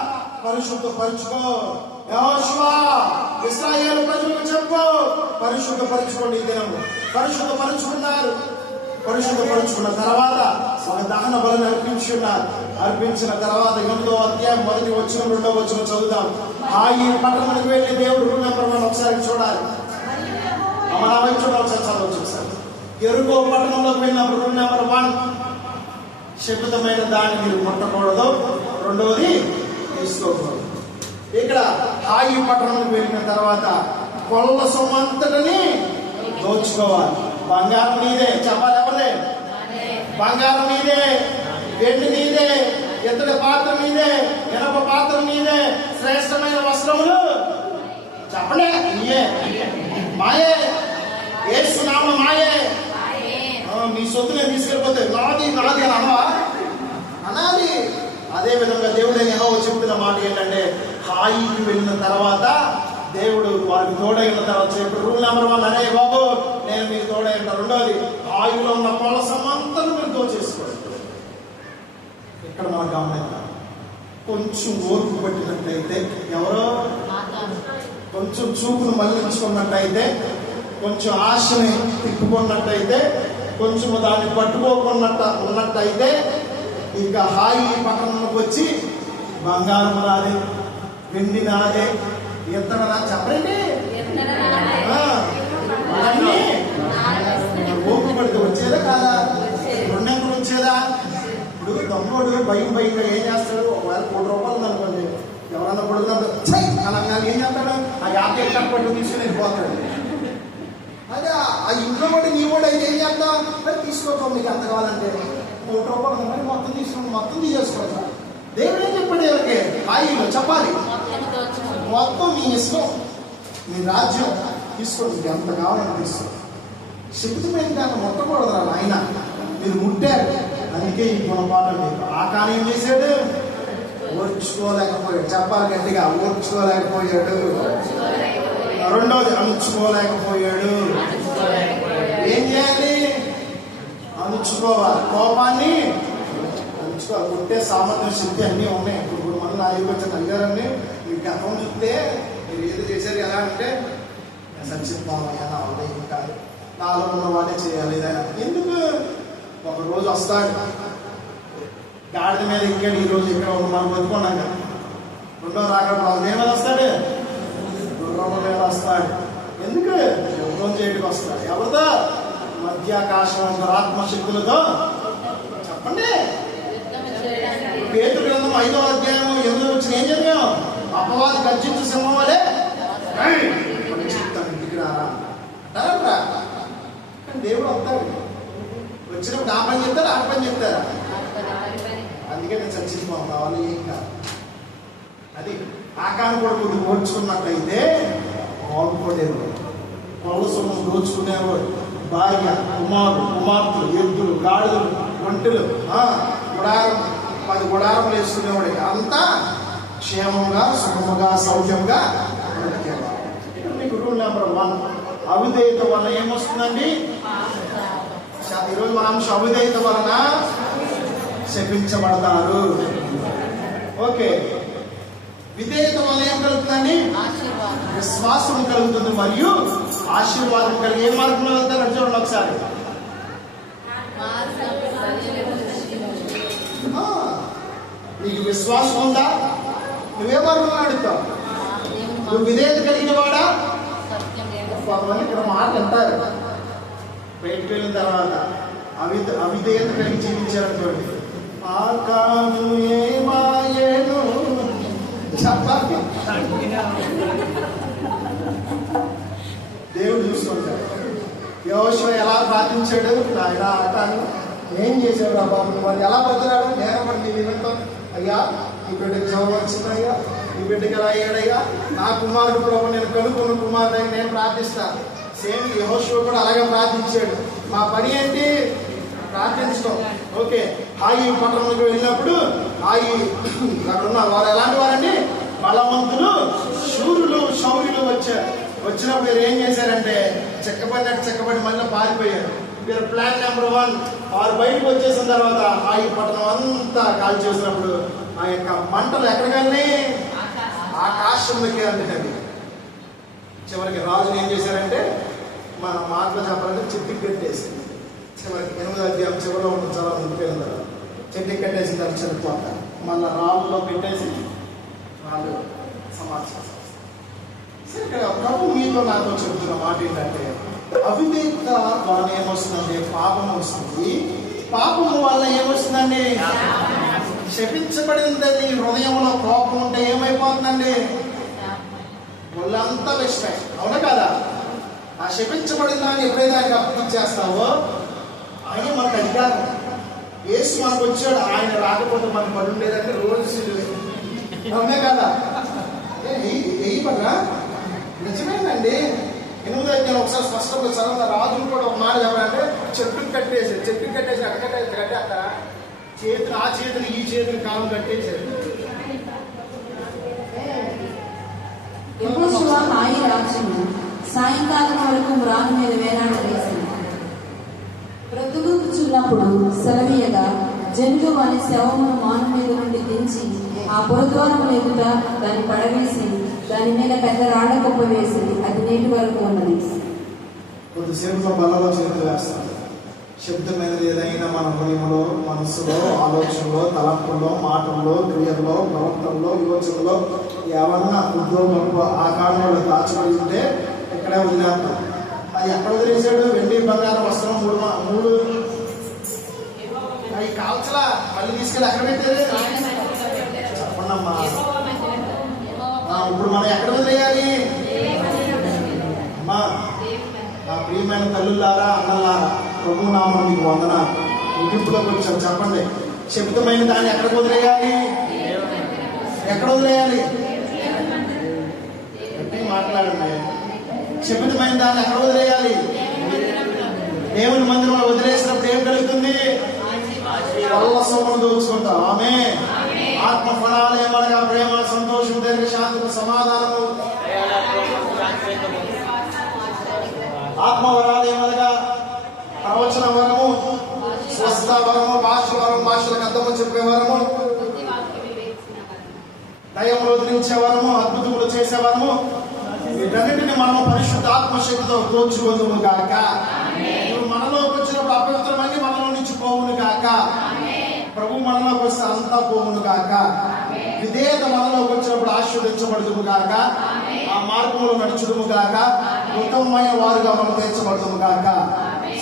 పరిశుద్ధపరచుకో. యెహోషువ ఇశ్రాయేలు ప్రజలకు చెప్పు, పరిశుద్ధపరచుకోండి. ఈ దినము పరిశుద్ధపరచుకున్నారు. పరిశుద్ధపరచుకున్న తర్వాత ఒక దహన బలిని అర్పించిన తర్వాత 8వ అధ్యాయం 1వ వచనం 2వ వచనం చదువుదాం. ఈ పట్టణానికి వెళ్ళి దేవుడు రూల్ నెంబర్ 1 ఒకసారి చూడాలి. మన వైపు ఒకసారి చదవచ్చు. సార్ ఎరుకో పట్టణంలోకి వెళ్ళినప్పుడు రూల్ నెంబర్ 1, శపితమైన దాన్ని మీరు ముట్టకూడదు. రెండవది తీసుకోకూడదు. ఇక్కడ హాయి పట్టణానికి వెళ్ళిన తర్వాత కొల్ల సొమ్మంతటిని దోచుకోవాలి. బంగారం నీదే, చెప్పాలి ఎవరే? బంగారం నీదే, వెండి నీదే, ఇత్తడి పాత్ర నీదే, ఇనప పాత్ర నీదే, శ్రేష్టమైన వస్త్రములు చెప్పండి నీయే. మాయే, యేసు నామ మాయే. మీ సొత్తు నేను తీసుకెళ్ళిపోతే నాది నాది అని అనవా? అనాలి. అదే విధంగా దేవుడైన యెహోవా చెప్తున్న మాట ఏంటంటే, హాయికి వెళ్ళిన తర్వాత దేవుడు వారికి తోడై ఉన్న తర్వాత చెప్పి రూల్ నెంబర్ 1, అనే బాబు నేను మీకు తోడై ఉంటాను. రెండోది, ఆయులో ఉన్న పొలసమంతా మీరు దోచేసుకోండి. ఇక్కడ మనం గమనిద్దాం. కొంచెం ఓర్పు పట్టినట్టయితే, ఎవరో కొంచెం చూపును మళ్లించుకున్నట్టయితే, కొంచెం ఆశని తిప్పుకున్నట్టయితే, కొంచెం దాన్ని ఉన్నట్టయితే ఇంకా హాయి పట్టణంలోకి వచ్చి బంగారం నాదే, వెండి నాదే, ఇత్తడి నా చెప్పండి ఓపు పడితే వచ్చేదా కాదా? రెండెందుకు వచ్చేదా? ఇప్పుడు తమ్ముడు భయంగా ఏం చేస్తాడు? ఒకవేళ ₹100 అనుకోండి, ఎవరన్నా పడుకున్నప్పుడు అనగానే ఏం చేస్తాడు? ఆ 50 కట్టపట్టు తీసుకుని వెళ్ళిపోతాడు. అదే ఆ ఇంట్లో కూడా నీ కూడా అయితే ఏం చేద్దాం? తీసుకోక మీకు ఎంత కావాలంటే ₹100 మరి మొత్తం తీసుకోండి, మొత్తం తీసేసుకోవాలి. దేవుడు ఏం చెప్పాడు? ఎవరికి హాయిలో చెప్పాలి, మొత్తం మీ ఇష్టం, మీ రాజ్యం తీసుకోండి, మీకు ఎంత కావాలని తీసుకోండి. శక్తిమైన దాన్ని ముట్టకూడదు ఆయన, మీరు ముట్టారు. అందుకే ఈ గుణపాఠం మీకు. ఆ కానీ ఏం చేశాడు? ఓర్చుకోలేకపోయాడు. చెప్పాలి గట్టిగా, ఓర్చుకోలేకపోయాడు. రెండోది, అణుచుకోలేకపోయాడు. ఏం చేయాలి? అణుచుకోవాలి. కోపాన్ని అణుచుకోవాలి. కొట్టే సామర్థ్యం, శక్తి అన్నీ ఉన్నాయి. ఇప్పుడు మన నాయకులు అడిగారని మీకు గతం చూస్తే మీరు ఏది చేశారు ఎలా అంటే, సచ్చిద్దామయ్యా నా వల్ల ఏం కాదు, నాలో ఉన్న వాళ్ళే చేయాలి. ఎందుకు? ఒకరోజు వస్తాడు, గాడిద మీద ఎక్కాడు, ఈరోజు ఇక్కడ మనం బతుకున్నాం కదా. రెండో రాకపోతే దేని మీద వస్తాడు? గుర్రం మీద వస్తాడు. ఎందుకు? యుద్ధం చేయడానికి వస్తాడు. ఎవరితో? మధ్యాకాశం ఆత్మశక్తులతో. చెప్పండి. పేతురు గ్రంథం 5వ అధ్యాయం 8వ వచనం ఏం జరిగాం? అపవాది గర్జించు సింహం వలె చెప్తాను, ఇంటికి రారా కానీ దేవుడు వస్తాడు. వచ్చినప్పుడు ఆ పని చెప్తారా, ఆ పని చెప్తారా? అందుకే నేను చచ్చిపోతాను, కావాలి ఏం కాదు. అది ఆకారం కూడా కొద్దిగా ఓడ్చుకున్నట్లయితే బాగుపడేవాడు. పౌల సొమ్ము దోచుకునేవాడు. భార్య, కుమారుడు, కుమార్తెలు, ఎద్దులు, గాడిదలు, ఒంటెలు, గుడారం 10 గుడారములు వేసుకునేవాడు. అంతా క్షేమంగా, సుఖముగా, సౌఖ్యంగా బ్రతికేవాడు. మీకు రూల్ నెంబర్ 1, అవిధేయత వలన ఏమొస్తుందండి? ఈరోజు మన అంశం అవిధేయత వలన శపించబడతారు. ఓకే, విధేయత వల్ల ఏం కలుగుతుందండి? విశ్వాసం కలుగుతుంది మరియు ఆశీర్వాదం కలిగి. ఏ మార్గంలో వెళ్తారు చూడండి ఒకసారి. నీకు విశ్వాసం ఉందా? నువ్వే మార్గంలో అడుగుతావు. నువ్వు విధేయత కలిగిన వాడా? కొంతమంది ఇక్కడ మాట వింటారు, బయటకు వెళ్ళిన తర్వాత అవిధేయత కలిగి జీవించారనుకోండి, ఆకాను ఏమాయేను చెప్పాలి. దేవుడు చూసుకుంటాడు. యెహోషువ ఎలా ప్రార్థించాడు, ఆయన ఆకాను ఏం చేశాడు రా బాబు, వాడు ఎలా బతిరాడు, నేను మరి నీ వినంటాను. అయ్యా ఈ బిడ్డకి జవం వచ్చిందయ్యా, ఈ బిడ్డకి ఎలా అయ్యాడయ్యా, నా కుమారుడు ప్రభు నేను కనుక్కున్న కుమారుడు అని నేను ప్రార్థిస్తాను. సేమ్ యెహోషువ కూడా అలాగే ప్రార్థించాడు. మా పని ఏంటి? ప్రార్థించడం. ఓకే, హాయి పట్టణంలోకి వెళ్ళినప్పుడు హాయి అక్కడ ఉన్నారు. వారు ఎలాంటి వారండి? బలవంతులు, శూరులు, శౌర్యులు వచ్చారు. వచ్చినప్పుడు వీరు ఏం చేశారంటే చెక్కబడి మళ్ళీ పారిపోయారు. వీరు ప్లాన్ నెంబర్ 1. వారు బయటకు వచ్చేసిన తర్వాత హాయి పట్టణం అంతా కాల్ చేసినప్పుడు ఆ యొక్క మంటలు ఎక్కడికల్ని ఆకాశంలోకి అందుకండి. చివరికి రాజుని ఏం చేశారంటే మన మాటలో చెప్పాలంటే చెట్టుకి కట్టేసి, చివరికి 8వ అధ్యాయం చివరిలో ఉంటుంది, చాలా ముందుకెళ్ళిన తర్వాత చెట్టుకి కట్టేసి దాన్ని చనిపోతారు. మళ్ళీ రాళ్ళలో పెట్టేసి వాళ్ళు సమాచారం. ఇక్కడ ప్రభు మీతో నాతో చెబుతున్న మాట ఏంటంటే, అవిధేయత వలన ఏమొస్తుందండి? పాపం వస్తుంది. పాపము వల్ల ఏమొస్తుందండి? శపించబడింది. హృదయంలో కోపం ఉంటే ఏమైపోతుందండి? వాళ్ళంతా విషయం, అవునా కదా? ఆ శపించబడిన దాన్ని ఎప్పుడైతే ఆయనకు అప్పగించేస్తావో ఆయన మనకు అధికారం. యేసు మనకు వచ్చాడు, ఆయన రాకపోతే మనకు పడి ఉండేదంటే రోజు, అవునే కదా? ఏ పడరా? నిజమేనండి. 8వ అధ్యాయం ఒకసారి స్పష్టంగా చదవండి. రాజులు కూడా ఒక మాట చెప్పాలంటే చెట్టుకు కట్టేసి అక్కడ కట్టేస్తారా? చేతులు ఆ చేతులు ఈ చేతులు కాలం కట్టేసారు. యెహోషువ హాయి రాజ్యము సాయంకాలం వరకు మ్రాను మీద వేలాడవేసింది. బ్రతుకుచున్నప్పుడు సెలవీయగా జనులు వారి శవమును మాను మీద నుండి దించి ఆ పురద్వారముల ఎదుట దాన్ని పడవేసి దాని మీద పెద్ద రాళ్ల కుప్ప వేసి అది నేటి వరకు ఉన్నది. కొద్దిసేపులో బలలో చేతులు వేస్తాం. శబ్దమైనది ఏదైనా మన హృదయంలో, మనస్సులో, ఆలోచనలో, తలంపుల్లో, మాటల్లో, క్రియల్లో, ప్రవర్తనలో, యోచనలో ఏమన్నా ఉద్యోగంలో ఆ కాలంలో దాచబడి ఉంటే ఇక్కడే వదిలేస్తాం. అది ఎక్కడ వదిలేసాడు? వెండి బంగారం వస్త్రం 3 అవి కాల్చలా మళ్ళీ తీసుకెళ్ళి ఎక్కడ పెట్టారు? చెప్పండమ్మా. ఇప్పుడు మనం ఎక్కడ వదిలేయాలి? అమ్మా, నా ప్రియమైన తల్లులారా, అన్నలారా, ప్రభు నామమున మీకు వందనాలు. ముగింపులోకి వచ్చాం. చెప్పండి, శబ్దమైన దాన్ని ఎక్కడ వదిలేయాలి? ఎక్కడ వదిలేయాలి? మాట్లాడండి. శబ్దమైన దాన్ని ఎక్కడ వదిలేయాలి? దేవుని మందిరంలో వదిలేసినప్పుడు ఏం కలుగుతుంది? సొమ్మును దోచుకుంటాం. ఆమె ఆత్మ ఫలాలు ఏమనగా ప్రేమ, సంతోషం, దీర్ఘ శాంతి, సమాధానము. ఆత్మవరాలు ఏమనగా ప్రవచన వరము, స్వస్థ వరము, భాషలకు అర్థము చెప్పే వరము, దయములు వదిలించే వరము, అద్భుతములు చేసే వరము. వీటన్నిటిని మనము పరిశుద్ధ ఆత్మశక్తితో దోచుకుందుము గాక. నువ్వు మనలోకి వచ్చినప్పుడు అపవిత్రమని మనలో నుంచి పోవును గాక. ప్రభు మనలోకి వస్తే అంతా పోవును గాక. విధేయత మనలోకి వచ్చినప్పుడు ఆశీర్వదించబడుదుము గాక. ఆ మార్గంలో నడుచుదుము గాక. ఉత్తమమైన వారుగా మనం తీర్చబడుదుము గాక.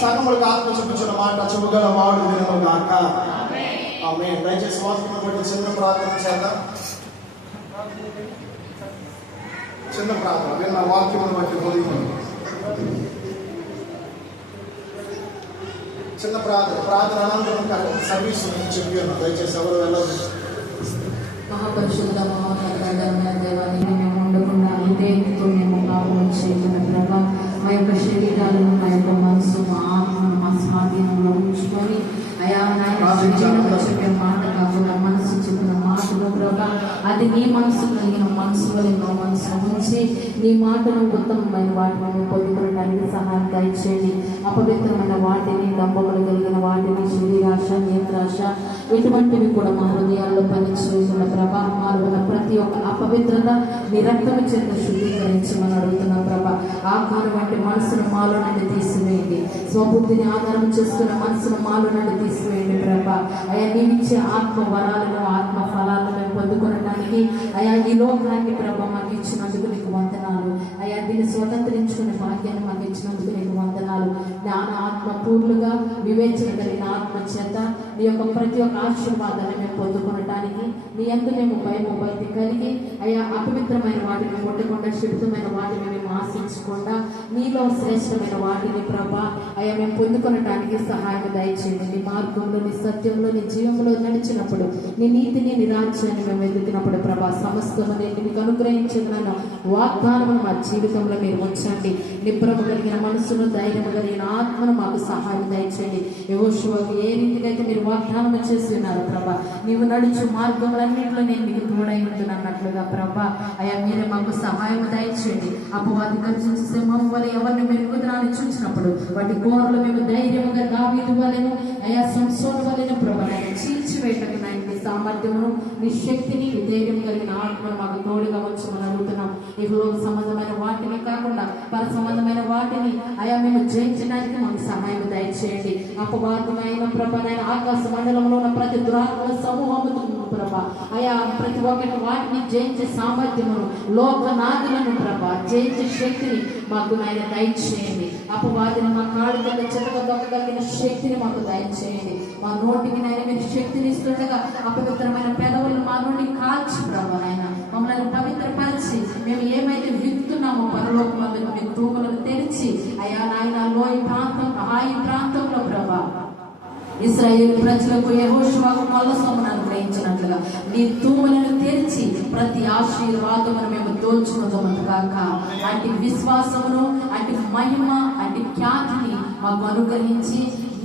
సకములకు ఆత్మ చూపించిన మాట చెవుగల వాడు వినుము గాక. ఆమేన్. దయచేసి వాక్యం బట్టి చిన్న ప్రార్థన చేద్దాం. చిన్న ప్రార్థన విన్న వాక్యం బట్టి హృదయం చిన్న ప్రార్థన అనంతరం సర్వీస్ చెప్పి ఉన్నా. దయచేసి ఎవరు వెళ్ళదు. మహాపరిశుద్ధ మహోన్నతమైన దేవాన్ని మేము ఉండకుండా ఇదేంతో మేము భావం చేయకుండా ప్రభా, మా యొక్క శరీరాలను, మా యొక్క మనసు, మా ఆత్మను మా స్వాధీనంలో ఉంచుకొని అయా చెప్పే మాట కాకుండా మనసు చెప్పిన మాటలు ప్రభా, అది నీ మనసు కలిగిన మనసులో మా మనసు ఉంచి నీ మాటను ఉత్తమమైన వాటిని పొందుకోవడానికి సహాయం దయచేయండి. అపవిత్రమైన వాటిని, డంబములు కలిగిన వాటిని, శరీరాశ, నేత్రాశ ఇటువంటివి కూడా మా హృదయాల్లో పనిచేస్తున్న ప్రభా, మారున్న ప్రతి ఒక్క అపవిత్రత నీ రక్తము చేత శుద్ధీకరించమని అడుగుతున్నాం ప్రభా. ఆకారం వంటి మనసును మాలో నుండి తీసివేయండి. స్వబుద్ధిని ఆధారం చేసుకున్న మనసును మాలో నుండి తీసివేయండి ప్రభా. అయా నీవిచ్చే ఆత్మ వరాలను, ఆత్మ ఫలాలను మేము పొందుకోవడానికి అయా ఈ లోకానికి ప్రభా మాకు ఇచ్చినందుకు నీకు వందనాలు. అయా అయ్యా దీన్ని స్వతంత్రించుకునే భాగ్యాన్ని మాకు ఇచ్చినందుకు నీకు వందనాలు. జ్ఞాన ఆత్మ పూర్లుగా వివేచన కలిగిన ఆత్మ చేత నీ యొక్క ప్రతి ఒక్క ఆశీర్వాదాన్ని మేము పొందుకోవటానికి నీ యందు మేము భయము భక్తి కలిగి అయ్యా అపవిత్రమైన వాటిని ముట్టకుండా శుద్ధమైన వాటిని మేము ఆశించకుండా నీలో శ్రేష్టమైన వాటిని ప్రభా అయ్యా మేము పొందుకొనటానికి సహాయం దయచేయండి. నీ మార్గంలో నీ సత్యంలో నీ జీవంలో నడిచినప్పుడు నీ నీతిని నీ రాజ్యాన్ని మేము ఎదుగుతున్నప్పుడు ప్రభా సమస్తము నీకు అనుగ్రహించిన వాగ్దానము మా జీవితంలో మీరు ఉంచండి. నిబ్రము కలిగిన మనసును ధైర్యం కలిగిన ఆత్మను మాకు సహాయం దయచేయండి. యెహోషువకు ఏ రీతిగా అయితే మీరు వాగ్దానం చేసి ఉన్నారు ప్రభా నీవు నడుచు మార్గములన్నింటిలో నేను మీకు తోడై ఉంటున్నట్లుగా ప్రభా అయ్యా మీరే మాకు సహాయం దయచేయండి. అపవాది గర్జించి సింహం వల్ల ఎవరిని మెరుగుదనాన్ని చూసినప్పుడు వాటి కోరలు మేము ధైర్యంగా దావీదు వలెను అయ్యా సంసోను వలెను ప్రభా చీల్చివేయటకు నీ సామర్థ్యమును నీ శక్తిని నీ ధైర్యం కలిగిన ఆత్మను మాకు తోడుగా వచ్చి అడుగుతున్నాం. ఈ లోక సంబంధమైన వాటిని కాకుండా పర సంబంధమైన వాటిని అయా మేము జయించడానికి మాకు సహాయం దయచేయండి. అపవాదమైన ప్రభానైన ఆకాశ మండలంలో ఉన్న ప్రతి దురాత్మ సమూహము ప్రభా అయా ప్రతి ఒక్కటి వాటిని జయించే సామర్థ్యమును లోక నాదులను ప్రభా జయించే శక్తిని మాకు నాయన దయచేయండి. అపవాదిని మా కాళ్ళు కింద చెత్తగలిగిన శక్తిని మాకు దయచేయండి. మా నోటికి నాయన మీరు శక్తిని ఇస్తుండగా అపవిత్రమైన పెదవులను మా నుండి కాల్చి ప్రభా నాయన మమ్మల్ని పవిత్రపరిచి మేము ఏమైతే విత్తున్నామో పరలోకమందుకు మీ తూములను తెరిచి అయా నాయన లోయ ప్రాంతం హాయి ప్రాంతంలో ప్రభా ఇశ్రాయేలు ప్రజలకు యెహోషువకు మల్లసొమ్మును అనుగ్రహించినట్లుగా నీ తూములను తెరిచి ప్రతి ఆశీర్వాదమును మేము దోచుకుందాము కాక. అట్టి విశ్వాసమును అట్టి మహిమ అట్టి ఖ్యాతిని మాకు అనుగ్రహించి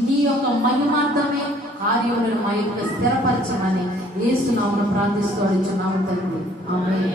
నీ యొక్క మహిమార్థమే కార్యములను మా యొక్క స్థిరపరచమని యేసు నామమున ప్రార్థిస్తూ అడుగుచున్నాము తండ్రి. ఆమేన్.